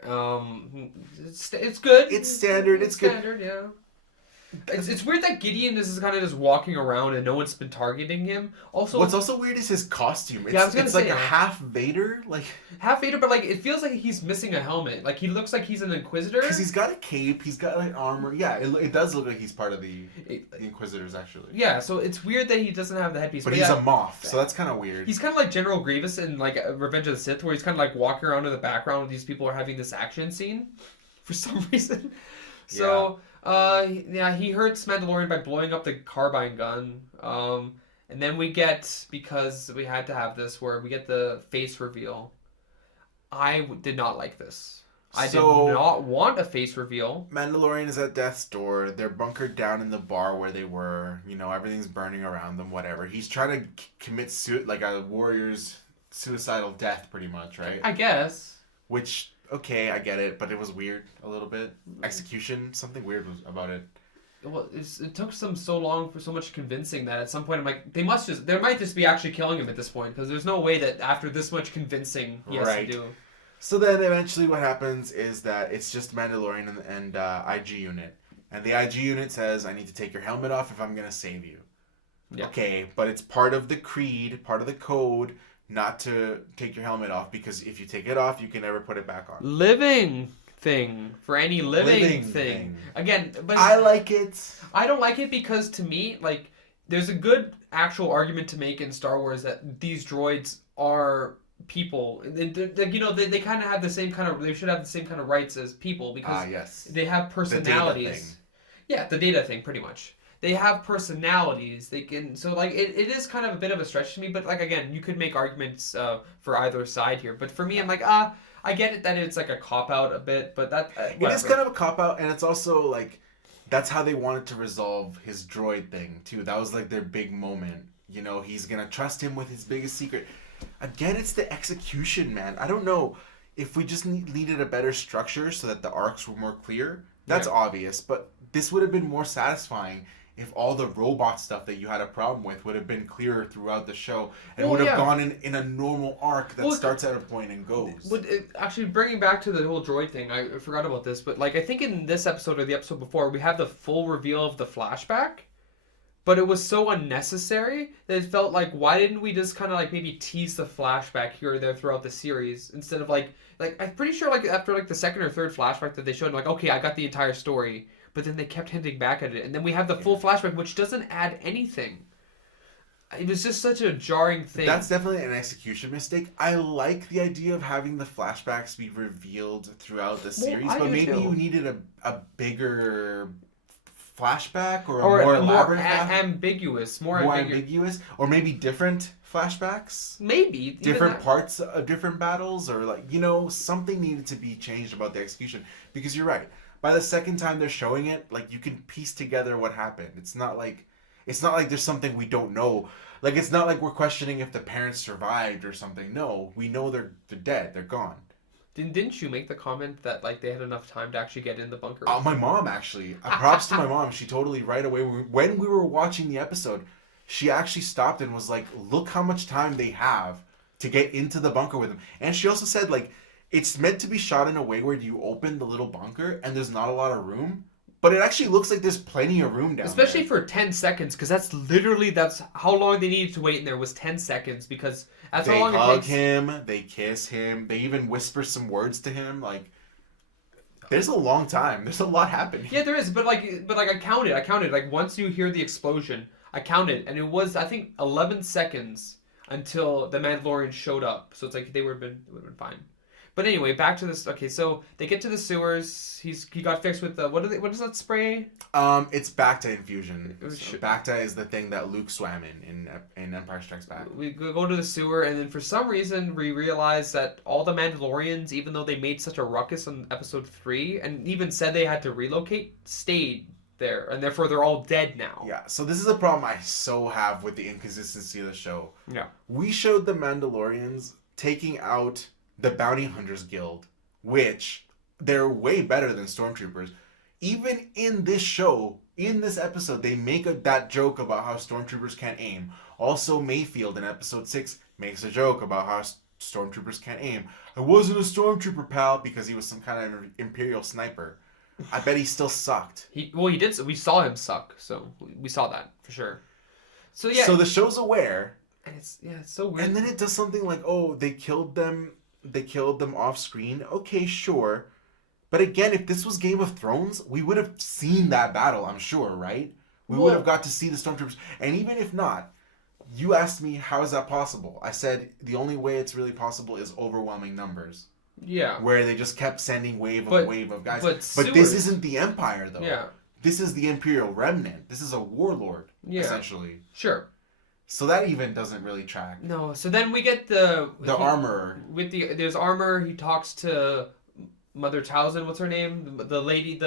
It's good. It's standard. It's good. Standard, yeah. It's weird that Gideon is kind of just walking around and no one's been targeting him. Also, what's also weird is his costume. It's a half Vader, half Vader, but it feels like he's missing a helmet. He looks like he's an Inquisitor. Because he's got a cape, he's got armor. Yeah, it does look like he's part of the Inquisitors actually. Yeah, so it's weird that he doesn't have the headpiece. But he's a Moff, so that's kind of weird. He's kind of like General Grievous in Revenge of the Sith, where he's kind of walking around in the background when these people are having this action scene, for some reason. So. Yeah. He hurts Mandalorian by blowing up the carbine gun. And then we get, because we had to have this, where we get the face reveal. I did not like this. I did not want a face reveal. Mandalorian is at death's door. They're bunkered down in the bar where they were. Everything's burning around them, whatever. He's trying to commit a warrior's suicidal death, pretty much, right? I guess. Which... Okay, I get it, but it was weird a little bit. Execution, something weird was about it. Well, it took them so long for so much convincing that at some point I'm like, they might just be actually killing him at this point, because there's no way that after this much convincing he has to do. So then eventually what happens is that it's just Mandalorian and IG unit. And the IG unit says, I need to take your helmet off if I'm going to save you. Yeah. Okay, but it's part of the creed, part of the code, not to take your helmet off, because if you take it off, you can never put it back on. Living thing. For any living thing. Again, but I like it. I don't like it because, to me, there's a good actual argument to make in Star Wars that these droids are people. They kind of have the same kind of. They should have the same kind of rights as people because yes. they have personalities. The data thing. Yeah, the data thing, pretty much. They have personalities. They can it is kind of a bit of a stretch to me, but like again, you could make arguments for either side here. But for me, I'm like I get it that it's like a cop out a bit, but that it is kind of a cop out, and it's also like that's how they wanted to resolve his droid thing too. That was like their big moment. He's gonna trust him with his biggest secret. Again, it's the execution, man. I don't know if we just needed a better structure so that the arcs were more clear. That's obvious, but this would have been more satisfying if all the robot stuff that you had a problem with would have been clearer throughout the show and would have gone in a normal arc that starts at a point and goes. Actually, bringing back to the whole droid thing, I forgot about this, but like I think in this episode or the episode before, we have the full reveal of the flashback, but it was so unnecessary that it felt like, why didn't we just kind of like maybe tease the flashback here or there throughout the series instead of like I'm pretty sure like after like the second or third flashback that they showed, like, okay, I got the entire story. But then they kept hinting back at it. And then we have the full flashback, which doesn't add anything. It was just such a jarring thing. That's definitely an execution mistake. I like the idea of having the flashbacks be revealed throughout the series, but maybe you needed a bigger flashback or a more elaborate ambiguous. More ambiguous. Or maybe different flashbacks? Maybe. Different parts of different battles? Or like, something needed to be changed about the execution. Because you're right. By the second time they're showing it, like, you can piece together what happened. It's not like there's something we don't know. Like, it's not like we're questioning if the parents survived or something. No, we know they're dead. They're gone. Didn't you make the comment that like they had enough time to actually get in the bunker? My mom actually. Props to my mom. She totally right away when we were watching the episode, she actually stopped and was like, "Look how much time they have to get into the bunker with them." And she also said like, it's meant to be shot in a way where you open the little bunker and there's not a lot of room, but it actually looks like there's plenty of room down Especially there. for 10 seconds, because that's how long they needed to wait in there was 10 seconds, because that's how long it takes. They hug him, they kiss him, they even whisper some words to him. Like, there's a long time. There's a lot happening. Yeah, there is, but I counted. Like, once you hear the explosion, I counted, and it was, I think, 11 seconds until the Mandalorian showed up. So it's like it would have been fine. But anyway, back to this. Okay, so they get to the sewers. He got fixed with the what is that spray? It's Bacta infusion. So Bacta is the thing that Luke swam in Empire Strikes Back. We go to the sewer, and then for some reason we realize that all the Mandalorians, even though they made such a ruckus in episode 3, and even said they had to relocate, stayed there, and therefore they're all dead now. Yeah. So this is a problem I so have with the inconsistency of the show. Yeah. We showed the Mandalorians taking out the Bounty Hunters Guild, which they're way better than Stormtroopers. Even in this show, in this episode, they make that joke about how Stormtroopers can't aim. Also, Mayfield in episode 6 makes a joke about how Stormtroopers can't aim. I wasn't a Stormtrooper, pal, because he was some kind of Imperial sniper. I bet he still sucked. He did. We saw him suck, so we saw that for sure. So yeah. So the show's aware. And it's so weird. And then it does something like, oh, they killed them off screen. Okay, sure. But again, if this was Game of Thrones, we would have seen that battle, I'm sure, right? We would have got to see the Stormtroopers. And even if not, you asked me, how is that possible? I said, the only way it's really possible is overwhelming numbers. Yeah. Where they just kept sending wave of guys. But this isn't the Empire, though. Yeah. This is the Imperial Remnant. This is a warlord, essentially. Sure. So that even doesn't really track. No. So then we get the armor. There's armor. He talks to Mother Townsend. What's her name? The lady.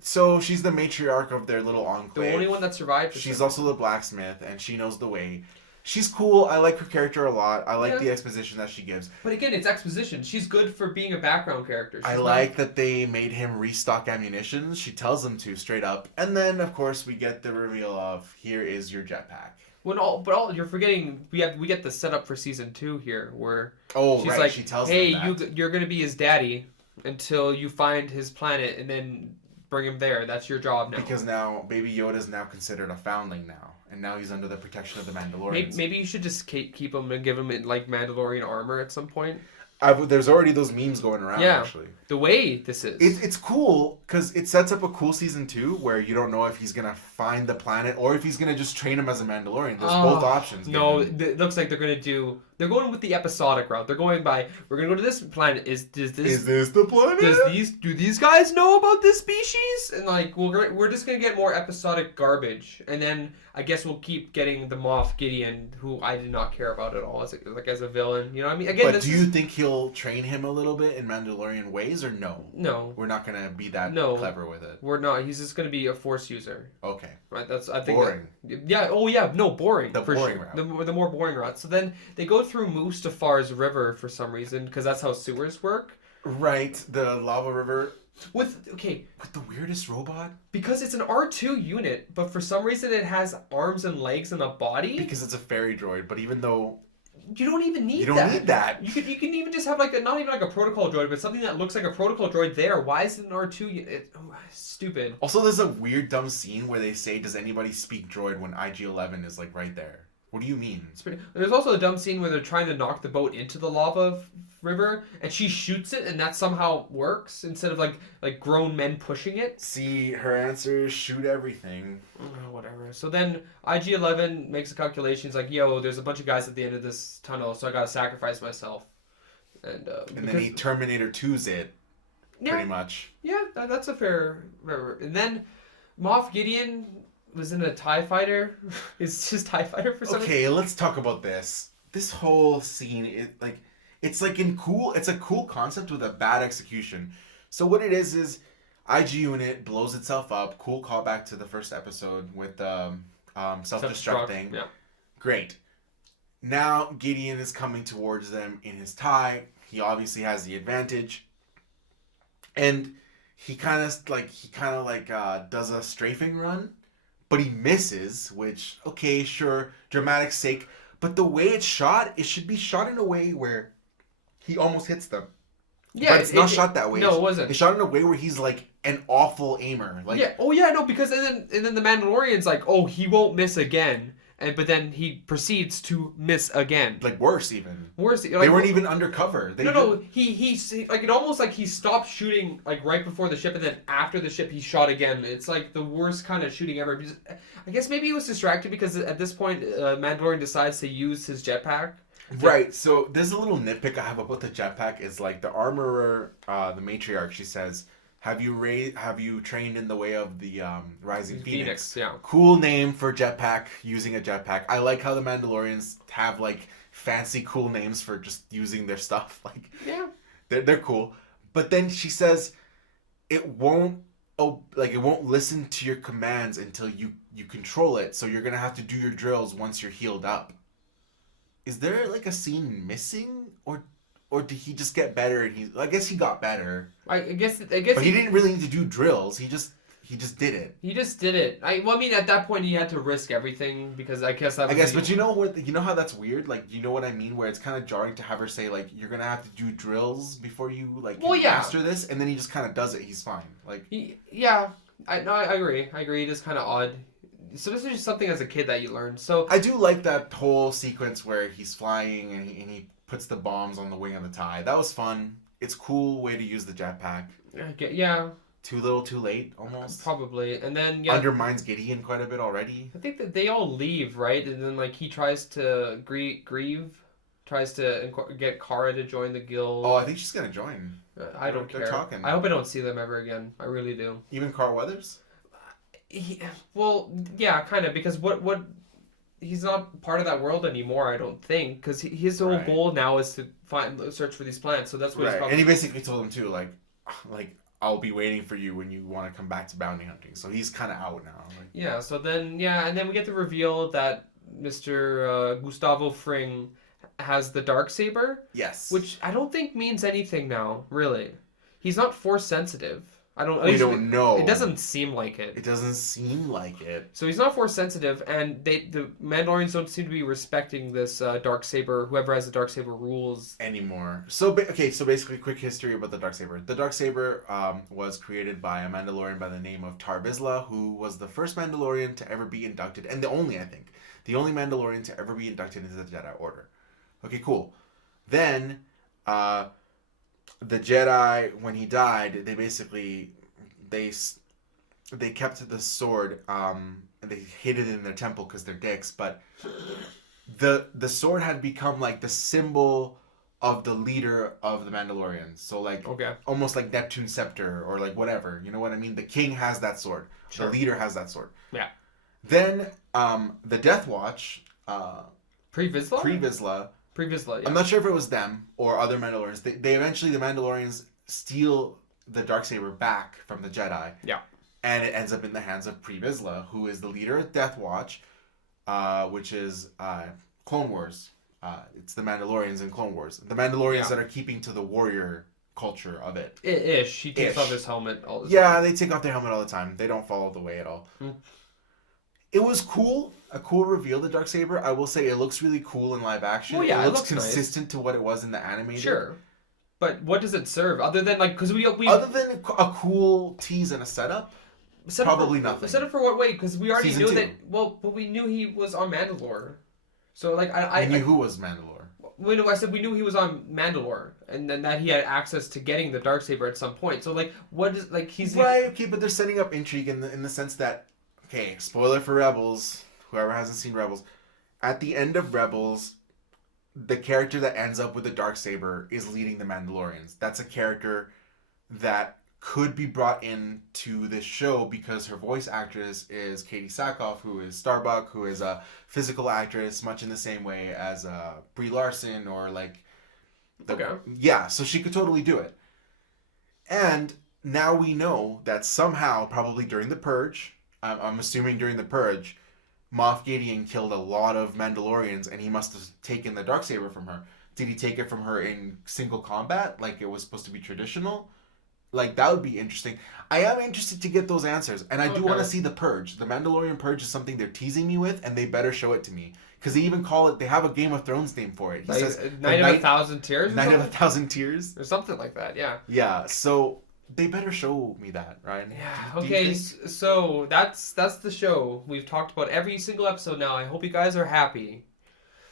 So she's the matriarch of their little enclave. The only one that survived. She's also the blacksmith, and she knows the way. She's cool. I like her character a lot. I like the exposition that she gives. But again, it's exposition. She's good for being a background character. I like that they made him restock ammunition. She tells him to, straight up. And then, of course, we get the reveal of, here is your jetpack. You're forgetting, we get the setup for season 2 here, where she's like, she tells hey, him that. you're gonna be his daddy until you find his planet and then bring him there. That's your job now. Because now Baby Yoda is now considered a foundling now, and now he's under the protection of the Mandalorians. Maybe you should just keep him and give him like Mandalorian armor at some point. There's already those memes going around. Actually, the way this is, it's cool because it sets up a cool season 2 where you don't know if he's gonna find the planet or if he's gonna just train him as a Mandalorian. There's both options. No, it looks like they're gonna do They're going with the episodic route. They're going by, we're gonna go to this planet. Is this the planet? do these guys know about this species? And like we're just gonna get more episodic garbage, and then I guess we'll keep getting the Moff Gideon, who I did not care about at all as a villain. You know what I mean? Again, but do you think he'll train him a little bit in Mandalorian ways, or no? No, We're not gonna be that clever with it. we're not. He's just gonna be a Force user. Okay. Right. That's I think. Boring. Yeah. Oh yeah. No, boring. The for boring sure. route. The more boring route. So then they go through Mustafar's river for some reason because that's how sewers work. Right. The lava river. With the weirdest robot. because it's an R2 unit, but for some reason it has arms and legs and a body. Because it's a fairy droid, but even though you don't even need that. you don't need that. You can even just have not even like a protocol droid, but something that looks like a protocol droid there. Why is it an R2 unit? Stupid. Also, there's a weird dumb scene where they say, "Does anybody speak droid?" when IG-11 is like right there. What do you mean? There's also a dumb scene where they're trying to knock the boat into the lava river, and she shoots it, and that somehow works instead of like grown men pushing it. See, her answer is shoot everything. Whatever. So then IG-11 makes a calculation. He's like, "Yo, there's a bunch of guys at the end of this tunnel, so I gotta sacrifice myself." And then he Terminator 2's it. Yeah, pretty much. Yeah, that's a fair. And then Moff Gideon was in a TIE fighter. It's just TIE fighter for some reason. Okay, let's talk about this. This whole scene it's a cool concept with a bad execution. So what it is IG unit blows itself up. Cool callback to the first episode with the self-destruct thing. Yeah. Great. Now Gideon is coming towards them in his TIE. He obviously has the advantage. And he kind of does a strafing run, but he misses, which, okay, sure, dramatic sake. But the way it's shot, it should be shot in a way where he almost hits them. Yeah, but it's not shot that way. No, it wasn't. It's shot in a way where he's like an awful aimer. Like, yeah. Oh yeah, no, because and then the Mandalorian's like, oh, he won't miss again. But then he proceeds to miss again. Like worse even. Worse. Like, they weren't even undercover. He like it almost like he stopped shooting like right before the ship, and then after the ship he shot again. It's like the worst kind of shooting ever. I guess maybe he was distracted because at this point Mandalorian decides to use his jetpack. Right. So there's a little nitpick I have about the jetpack is like the armorer, the matriarch. She says, Have you trained in the way of the Rising Phoenix? Yeah. Cool name for jetpack, using a jetpack. I like how the Mandalorians have like fancy cool names for just using their stuff. Like, yeah. They're cool. But then she says it won't listen to your commands until you control it. So you're going to have to do your drills once you're healed up. Is there like a scene missing, or did he just get better? And I guess he got better. I guess. But he didn't really need to do drills. He just did it. He just did it. I mean, at that point, he had to risk everything because I guess that was. But you know what? You know how that's weird. Like, you know what I mean? Where it's kind of jarring to have her say like, "You're gonna have to do drills before you master this," and then he just kind of does it. He's fine. Like, I agree. It is kind of odd. So this is just something as a kid that you learn. So I do like that whole sequence where he's flying and he puts the bombs on the wing of the TIE. That was fun. It's a cool way to use the jetpack. Yeah. Too little, too late, almost. Probably, and then undermines Gideon quite a bit already. I think that they all leave, right? And then like he tries to tries to get Kara to join the guild. Oh, I think she's gonna join. I don't care. They're talking. I hope I don't see them ever again. I really do. Even Carl Weathers? Well, yeah, kind of, because what he's not part of that world anymore, I don't think, because his whole goal now is to search for these plants. So that's what he's probably... And he basically told him too, like I'll be waiting for you when you want to come back to bounty hunting. So he's kind of out now. Like... Yeah. So then, and then we get the reveal that Mr. Gustavo Fring has the Darksaber. Yes. Which I don't think means anything now, really. He's not force sensitive. We don't know. It doesn't seem like it. It doesn't seem like it. So he's not force sensitive, and the Mandalorians don't seem to be respecting this Darksaber. Whoever has the Darksaber rules anymore. So basically, quick history about the Darksaber. The Darksaber was created by a Mandalorian by the name of Tar Vizsla, who was the first Mandalorian to ever be inducted, and the only Mandalorian to ever be inducted into the Jedi Order. Okay, cool. Then, the Jedi, when he died, they basically they kept the sword and they hid it in their temple because they're dicks. But the sword had become like the symbol of the leader of the Mandalorians. So like Okay. almost like Neptune's scepter or like whatever. You know what I mean? The king has that sword. Sure. The leader has that sword. Yeah. Then the Death Watch, Pre-Vizsla? Pre-Vizsla. Pre-Vizsla, yeah. I'm not sure if it was them or other Mandalorians. They eventually, the Mandalorians steal the Darksaber back from the Jedi. Yeah. And it ends up in the hands of Pre-Vizsla, who is the leader of Death Watch, which is Clone Wars. It's the Mandalorians in Clone Wars. The Mandalorians that are keeping to the warrior culture of it. Ish. He takes off his helmet all the time. Yeah, they take off their helmet all the time. They don't follow the way at all. It was cool. A cool reveal, the Darksaber. I will say it looks really cool in live action. Well, yeah, it looks nice. consistent to what it was in the animated. Sure. But what does it serve? Other than, like, because we... Other than a cool tease and a setup, probably nothing. Set up for what way? Because we already Season knew 2. that... Well, but we knew he was on Mandalore. So, like, I knew who was Mandalore. I said we knew he was on Mandalore, and then that he had access to getting the Darksaber at some point. So, like, what is... Like, he's... Right, okay, but they're setting up intrigue in the sense that... Okay, spoiler for Rebels. Whoever hasn't seen Rebels. At the end of Rebels, the character that ends up with the Darksaber is leading the Mandalorians. That's a character that could be brought into this show because her voice actress is Katie Sackhoff, who is Starbuck, who is a physical actress, much in the same way as Brie Larson or like... Yeah, so she could totally do it. And now we know that somehow, probably during the Purge, I'm assuming during the Purge, Moff Gideon killed a lot of Mandalorians and he must have taken the Darksaber from her. Did he take it from her in single combat, like it was supposed to be traditional? Like, that would be interesting. I am interested to get those answers. And I do want to see the Purge. The Mandalorian Purge is something they're teasing me with, and they better show it to me. Because they even call it, they have a Game of Thrones name for it. He like, says... Night of a Thousand Tears? Night of a Thousand Tears? Or something like that, yeah. Yeah, so they better show me that, right? Yeah, okay, so that's the show. We've talked about every single episode now. I hope you guys are happy.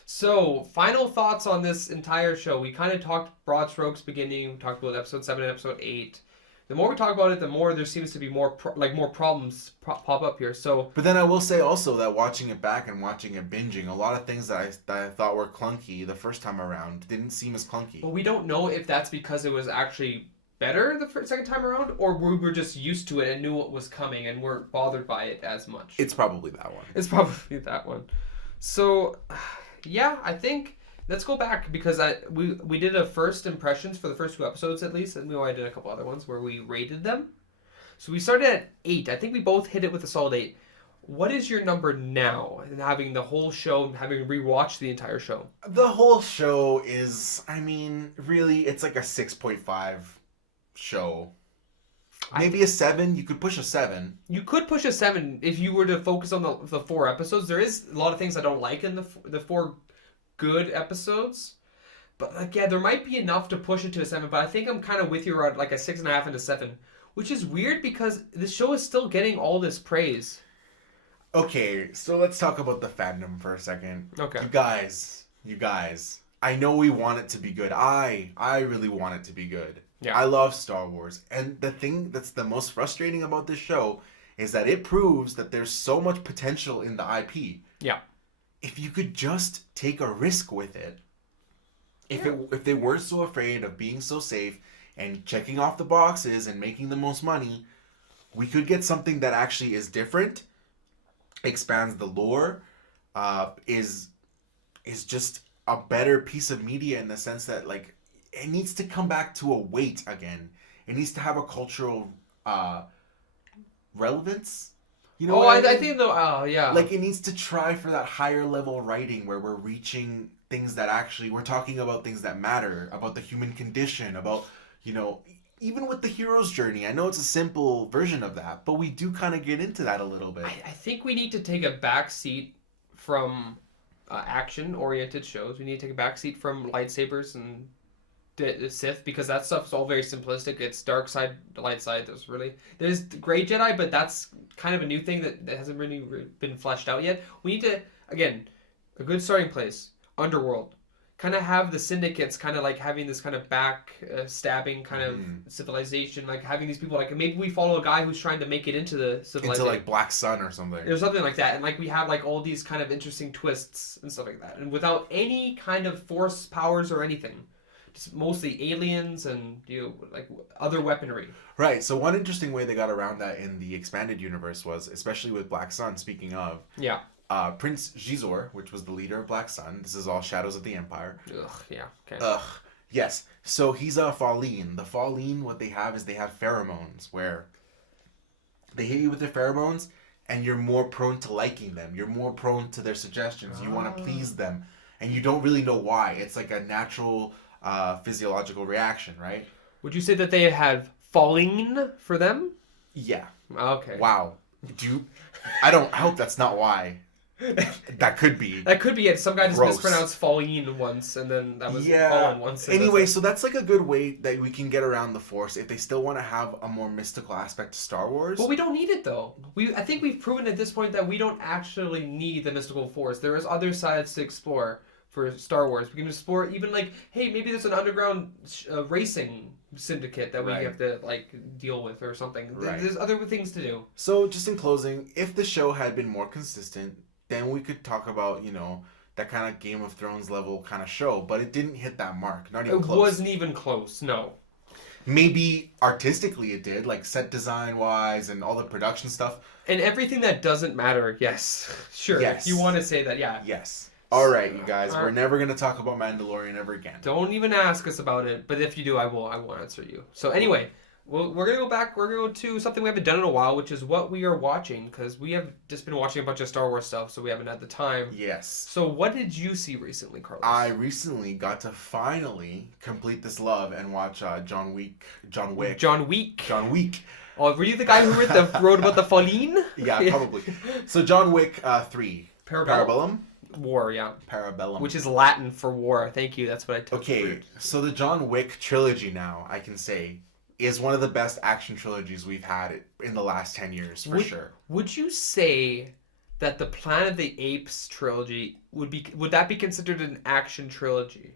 So, final thoughts on this entire show. We kind of talked broad strokes beginning. We talked about episode 7 and episode 8. The more we talk about it, the more there seems to be more problems pop up here. So, but then I will say also that watching it back and watching it binging, a lot of things that I thought were clunky the first time around didn't seem as clunky. But we don't know if that's because it was actually better the second time around, or we were just used to it and knew what was coming and weren't bothered by it as much. It's probably that one. It's probably that one. So, yeah, I think let's go back because we did a first impressions for the first 2 episodes at least, and we already did a couple other ones where we rated them. So we started at 8. I think we both hit it with a solid 8. What is your number now? And having the whole show, having rewatched the entire show. The whole show is, I mean, really, it's like a 6.5 show. Maybe a 7. You could push a 7. You could push a 7 if you were to focus on the 4 episodes. There is a lot of things I don't like in the 4 good episodes, but like, yeah, there might be enough to push it to a 7, but I think I'm kind of with you at like a 6.5 and a 7, which is weird because the show is still getting all this praise. Okay, so let's talk about the fandom for a second. Okay. You guys, I know we want it to be good. I really want it to be good. Yeah. I love Star Wars, and the thing that's the most frustrating about this show is that it proves that there's so much potential in the IP. Yeah. If you could just take a risk with it, if they weren't so afraid of being so safe and checking off the boxes and making the most money, we could get something that actually is different, expands the lore, is just a better piece of media in the sense that, like, it needs to come back to a weight again. It needs to have a cultural relevance. You know what I mean? I think though, yeah. Like, it needs to try for that higher level writing where we're reaching things that actually, we're talking about things that matter, about the human condition, about, you know, even with the hero's journey. I know it's a simple version of that, but we do kind of get into that a little bit. I think we need to take a back seat from action-oriented shows. We need to take a back seat from lightsabers and the Sith, because that stuff's all very simplistic. It's dark side, light side. There's gray Jedi, but that's kind of a new thing that hasn't really been fleshed out yet. We need to, again, a good starting place. Underworld. kind of have the syndicates kind of like having this kind of back stabbing kind of civilization, like having these people like maybe we follow a guy who's trying to make it into the civilization, into like Black Sun or something. or something like that, and like we have like all these kind of interesting twists and stuff like that, and without any kind of force powers or anything, just mostly aliens and like other weaponry. Right. So one interesting way they got around that in the expanded universe was, especially with Black Sun. Speaking of, Yeah. Prince Gisor, which was the leader of Black Sun. This is all Shadows of the Empire. Ugh. Yeah. Okay. Yes. So he's a Falleen. The Falleen, what they have is they have pheromones where they hit you with their pheromones, and you're more prone to liking them. You're more prone to their suggestions. You want to please them, and you don't really know why. It's like a natural physiological reaction, right? Would you say that they had falling for them? Yeah. Okay. Wow. I hope that's not why. That could be. That could be it. Some guy just Gross. mispronounced falling once, and then that was fallen once. Anyway, so that's like a good way that we can get around the Force if they still want to have a more mystical aspect to Star Wars. Well, we don't need it though. I think we've proven at this point that we don't actually need the mystical force. There is other sides to explore for Star Wars. We can explore even like, hey, maybe there's an underground racing syndicate that we have to like deal with or something. Right. There's other things to do. So, just in closing, if the show had been more consistent, then we could talk about, that kind of Game of Thrones level kind of show, but it didn't hit that mark. Not even close. It wasn't even close, no. Maybe artistically it did, like set design wise and all the production stuff. And everything that doesn't matter, yes. Sure, yes. If you want to say that, yeah. Yes. All right, you guys, we're never going to talk about Mandalorian ever again. Don't even ask us about it, but if you do, I will answer you. So anyway, we're going to go back, we're going to go to something we haven't done in a while, which is what we are watching, because we have just been watching a bunch of Star Wars stuff, so we haven't had the time. Yes. So what did you see recently, Carlos? I recently got to finally complete this love and watch John Wick. Oh, were you the guy who wrote about the Falleen? Yeah, probably. So John Wick 3. Parabellum? War, yeah. Parabellum. Which is Latin for war. Thank you. That's what I took. Okay, so the John Wick trilogy now, I can say, is one of the best action trilogies we've had in the last 10 years, for sure. Would you say that the Planet of the Apes trilogy would that be considered an action trilogy?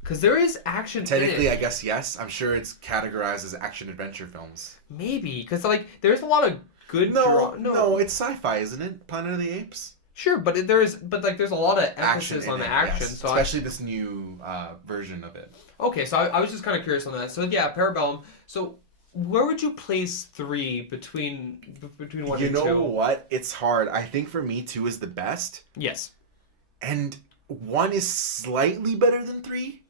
Because there is action technically, in it. I guess yes. I'm sure it's categorized as action adventure films. Maybe, because like there's a lot of good. No, it's sci-fi, isn't it? Planet of the Apes. Sure, but there's a lot of emphasis on the action, yes. so especially this new version of it. Okay, so I was just kind of curious on that. So yeah, Parabellum. So where would you place 3 between 1 and 2? You know what? It's hard. I think for me 2 is the best. Yes. And 1 is slightly better than 3.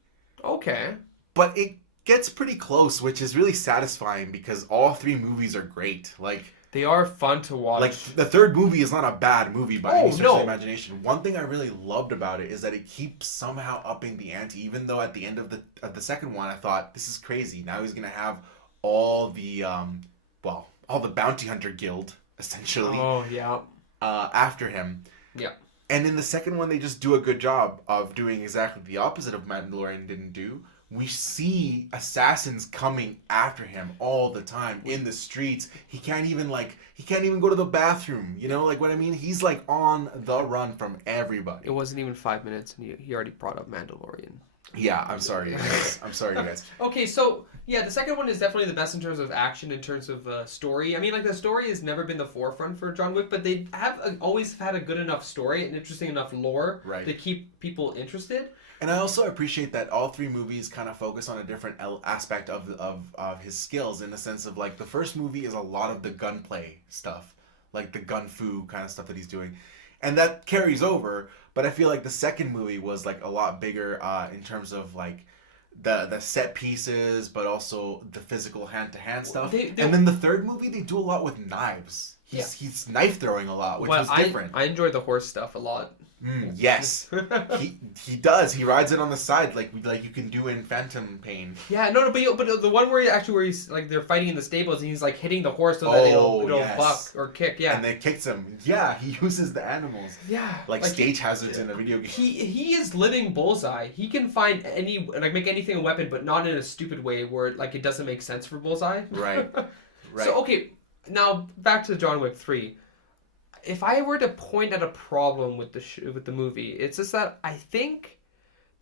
Okay. But it gets pretty close, which is really satisfying because all 3 movies are great. Like, they are fun to watch. Like, the third movie is not a bad movie by any stretch of the imagination. One thing I really loved about it is that it keeps somehow upping the ante, even though at the end of the second one, I thought, this is crazy. Now he's going to have all the, all the bounty hunter guild, essentially. Oh, yeah. After him. Yeah. And in the second one, they just do a good job of doing exactly the opposite of Mandalorian didn't do. We see assassins coming after him all the time in the streets. He can't even go to the bathroom. You know, like what I mean? He's like on the run from everybody. It wasn't even 5 minutes, and he already brought up Mandalorian. Yeah, I'm sorry, you guys. You guys. Okay, so yeah, the second one is definitely the best in terms of action, in terms of story. I mean, like the story has never been the forefront for John Wick, but they have always had a good enough story and interesting enough lore to keep people interested. And I also appreciate that all 3 movies kind of focus on a different aspect of his skills, in the sense of like the first movie is a lot of the gunplay stuff, like the gun fu kind of stuff that he's doing. And that carries over, but I feel like the second movie was like a lot bigger in terms of like the set pieces, but also the physical hand-to-hand stuff. And then the third movie, they do a lot with knives. He's knife throwing a lot, which was different. I enjoy the horse stuff a lot. Yes, he does. He rides it on the side like you can do in Phantom Pain. Yeah, no, but the one where he's like they're fighting in the stables and he's like hitting the horse so that it'll buck or kick. Yeah, and they kicks him. Yeah, he uses the animals. Yeah, like stage hazards in a video game. He is living Bullseye. He can find make anything a weapon, but not in a stupid way where like it doesn't make sense for Bullseye. Right. So okay, now back to John Wick 3. If I were to point at a problem with the movie, it's just that I think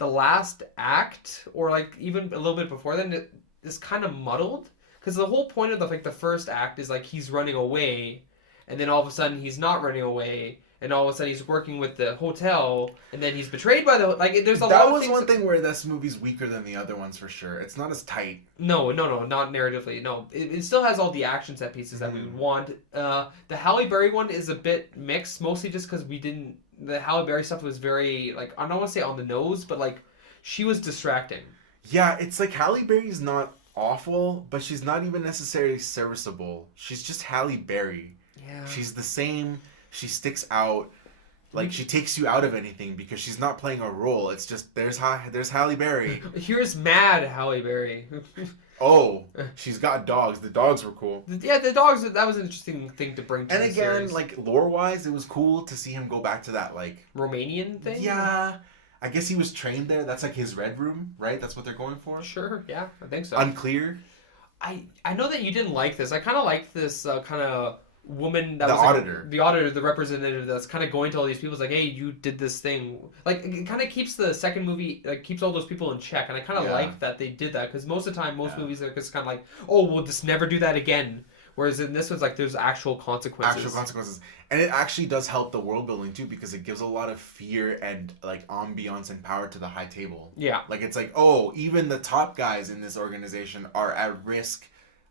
the last act, or like even a little bit before then, it is kind of muddled. Because the whole point of the first act is like he's running away, and then all of a sudden he's not running away, and all of a sudden he's working with the hotel, and then he's betrayed by the like. There's a lot of That was things one thing where this movie's weaker than the other ones for sure. It's not as tight. No, not narratively. No, it still has all the action set pieces that we would want. The Halle Berry one is a bit mixed, mostly just because we didn't. The Halle Berry stuff was very like I don't want to say on the nose, but like she was distracting. Yeah, it's like Halle Berry's not awful, but she's not even necessarily serviceable. She's just Halle Berry. Yeah. She's the same. She sticks out. Like she takes you out of anything because she's not playing a role. It's just there's Halle Berry. Here's mad Halle Berry. Oh, she's got dogs. The dogs were cool. Yeah, the dogs. That was an interesting thing to bring to And the again, series. like lore wise, it was cool to see him go back to that like Romanian thing. Yeah, I guess he was trained there. That's like his red room, right? That's what they're going for. Sure. Yeah, I think so. Unclear. I know that you didn't like this. I kind of liked this kind of woman that The was auditor. the auditor, the representative that's kind of going to all these people. It's like, hey, you did this thing. Like it kind of keeps the second movie like keeps all those people in check, and I kind of like that they did that because most of the time, most movies are just kind of like, oh, we'll just never do that again. Whereas in this one's like there's actual consequences. Actual consequences. And it actually does help the world building too because it gives a lot of fear and like ambiance and power to the high table. Yeah. Like it's like, oh, even the top guys in this organization are at risk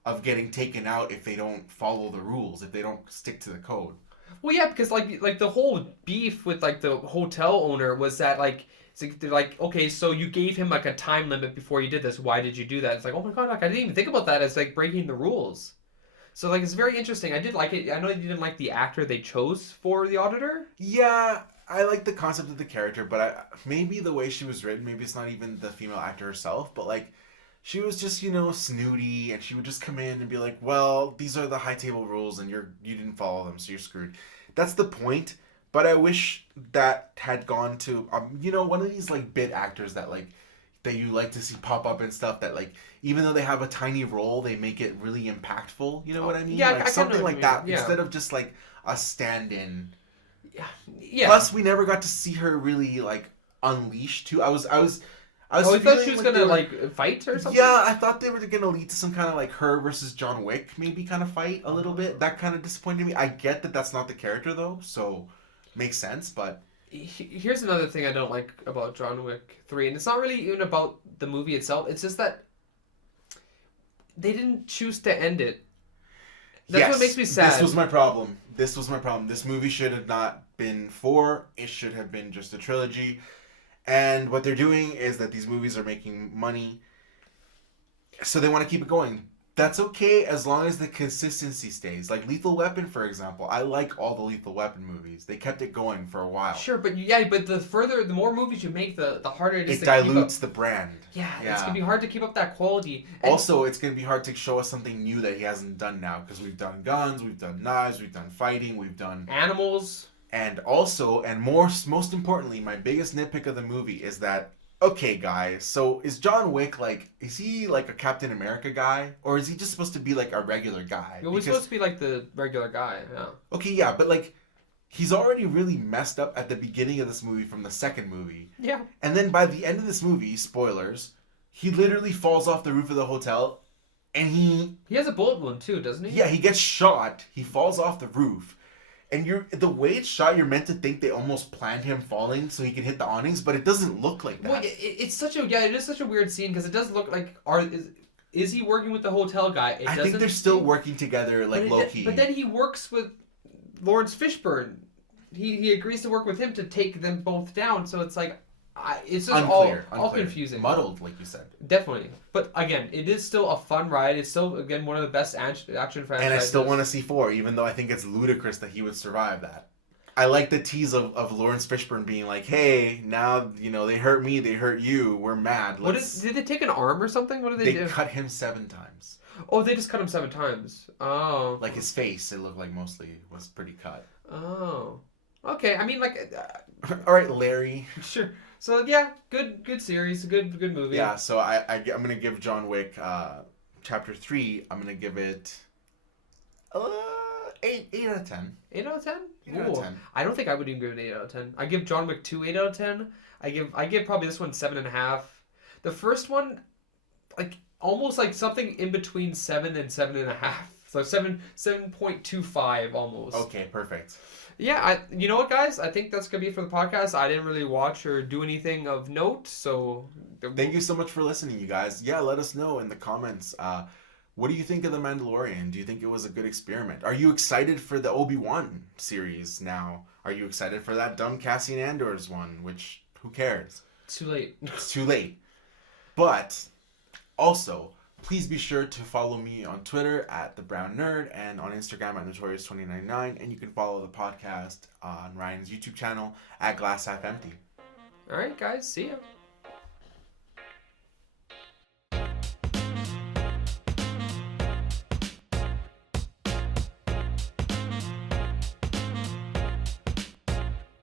of getting taken out if they don't follow the rules, if they don't stick to the code. Well, yeah, because like the whole beef with like the hotel owner was that like it's like, they're like, okay, so you gave him like a time limit before you did this. Why did you do that? It's like, oh my god, like I didn't even think about that as like breaking the rules. So like it's very interesting. I did like it. I know you didn't like the actor they chose for the auditor. Yeah, I like the concept of the character, but maybe the way she was written, maybe it's not even the female actor herself, but like she was just, snooty, and she would just come in and be like, well, these are the high table rules, and you didn't follow them, so you're screwed. That's the point, but I wish that had gone to, one of these, like, bit actors that, like, that you like to see pop up and stuff that, like, even though they have a tiny role, they make it really impactful, you know what I mean? Yeah, like, something like that, yeah. instead of just, like, a stand-in. Yeah. Plus, we never got to see her really, like, unleash, too. I was I thought she was gonna like fight or something. Yeah, I thought they were gonna lead to some kind of like her versus John Wick maybe kind of fight a little bit. That kind of disappointed me. I get that that's not the character though, so makes sense. But here's another thing I don't like about John Wick 3, and it's not really even about the movie itself. It's just that they didn't choose to end it. That's what makes me sad. This was my problem. This movie should have not been 4. It should have been just a trilogy. And what they're doing is that these movies are making money, so they want to keep it going. That's okay as long as the consistency stays. Like Lethal Weapon, for example. I like all the Lethal Weapon movies. They kept it going for a while. Sure, but the more movies you make, the harder it is it to keep up. dilutes the brand. Yeah, it's going to be hard to keep up that quality. And also, it's going to be hard to show us something new that he hasn't done now, because we've done guns, we've done knives, we've done fighting, we've done... animals. And also, and most importantly, my biggest nitpick of the movie is that, okay, guys, so is John Wick, like, is he like a Captain America guy? Or is he just supposed to be like a regular guy? Well, he's supposed to be like the regular guy, yeah. Okay, yeah, but like, he's already really messed up at the beginning of this movie from the second movie. Yeah. And then by the end of this movie, spoilers, he literally falls off the roof of the hotel, and he has a bullet wound too, doesn't he? Yeah, he gets shot, he falls off the roof. And the way it's shot, you're meant to think they almost planned him falling so he can hit the awnings, but it doesn't look like that. Well, it is such a weird scene because it does look like is he working with the hotel guy? I think they're still working together, like low key. But then he works with Lawrence Fishburne. He agrees to work with him to take them both down. So it's like it's just unclear. all confusing, muddled, like you said. Definitely, but again, it is still a fun ride. It's still again one of the best action franchises. And I still want to see 4, even though I think it's ludicrous that he would survive that. I like the tease of Lawrence Fishburne being like, "Hey, now they hurt me, they hurt you. We're mad." Did they take an arm or something? What did they do? They cut him 7 times. Oh, they just cut him 7 times. Oh, like his face, it looked like mostly was pretty cut. Oh, okay. I mean, like, all right, Larry. Sure. So yeah, good series, good movie. Yeah, so I'm gonna give John Wick Chapter 3. I'm gonna give it 8 out of 10. 8 out of 10? 8 out of 10. I don't think I would even give it 8 out of 10. I give John Wick 2 8 out of 10. I give probably this one 7.5. The first one, like almost like something in between 7 and 7.5. So 7.25 almost. Okay, perfect. Yeah, you know what, guys? I think that's gonna be it for the podcast. I didn't really watch or do anything of note, so Thank you so much for listening, you guys. Yeah, let us know in the comments. What do you think of The Mandalorian? Do you think it was a good experiment? Are you excited for the Obi-Wan series now? Are you excited for that dumb Cassian Andor's one? Which, who cares? too late. It's too late. But also, please be sure to follow me on Twitter at The Brown Nerd and on Instagram at Notorious2099. And you can follow the podcast on Ryan's YouTube channel at Glass Half Empty. All right, guys. See ya.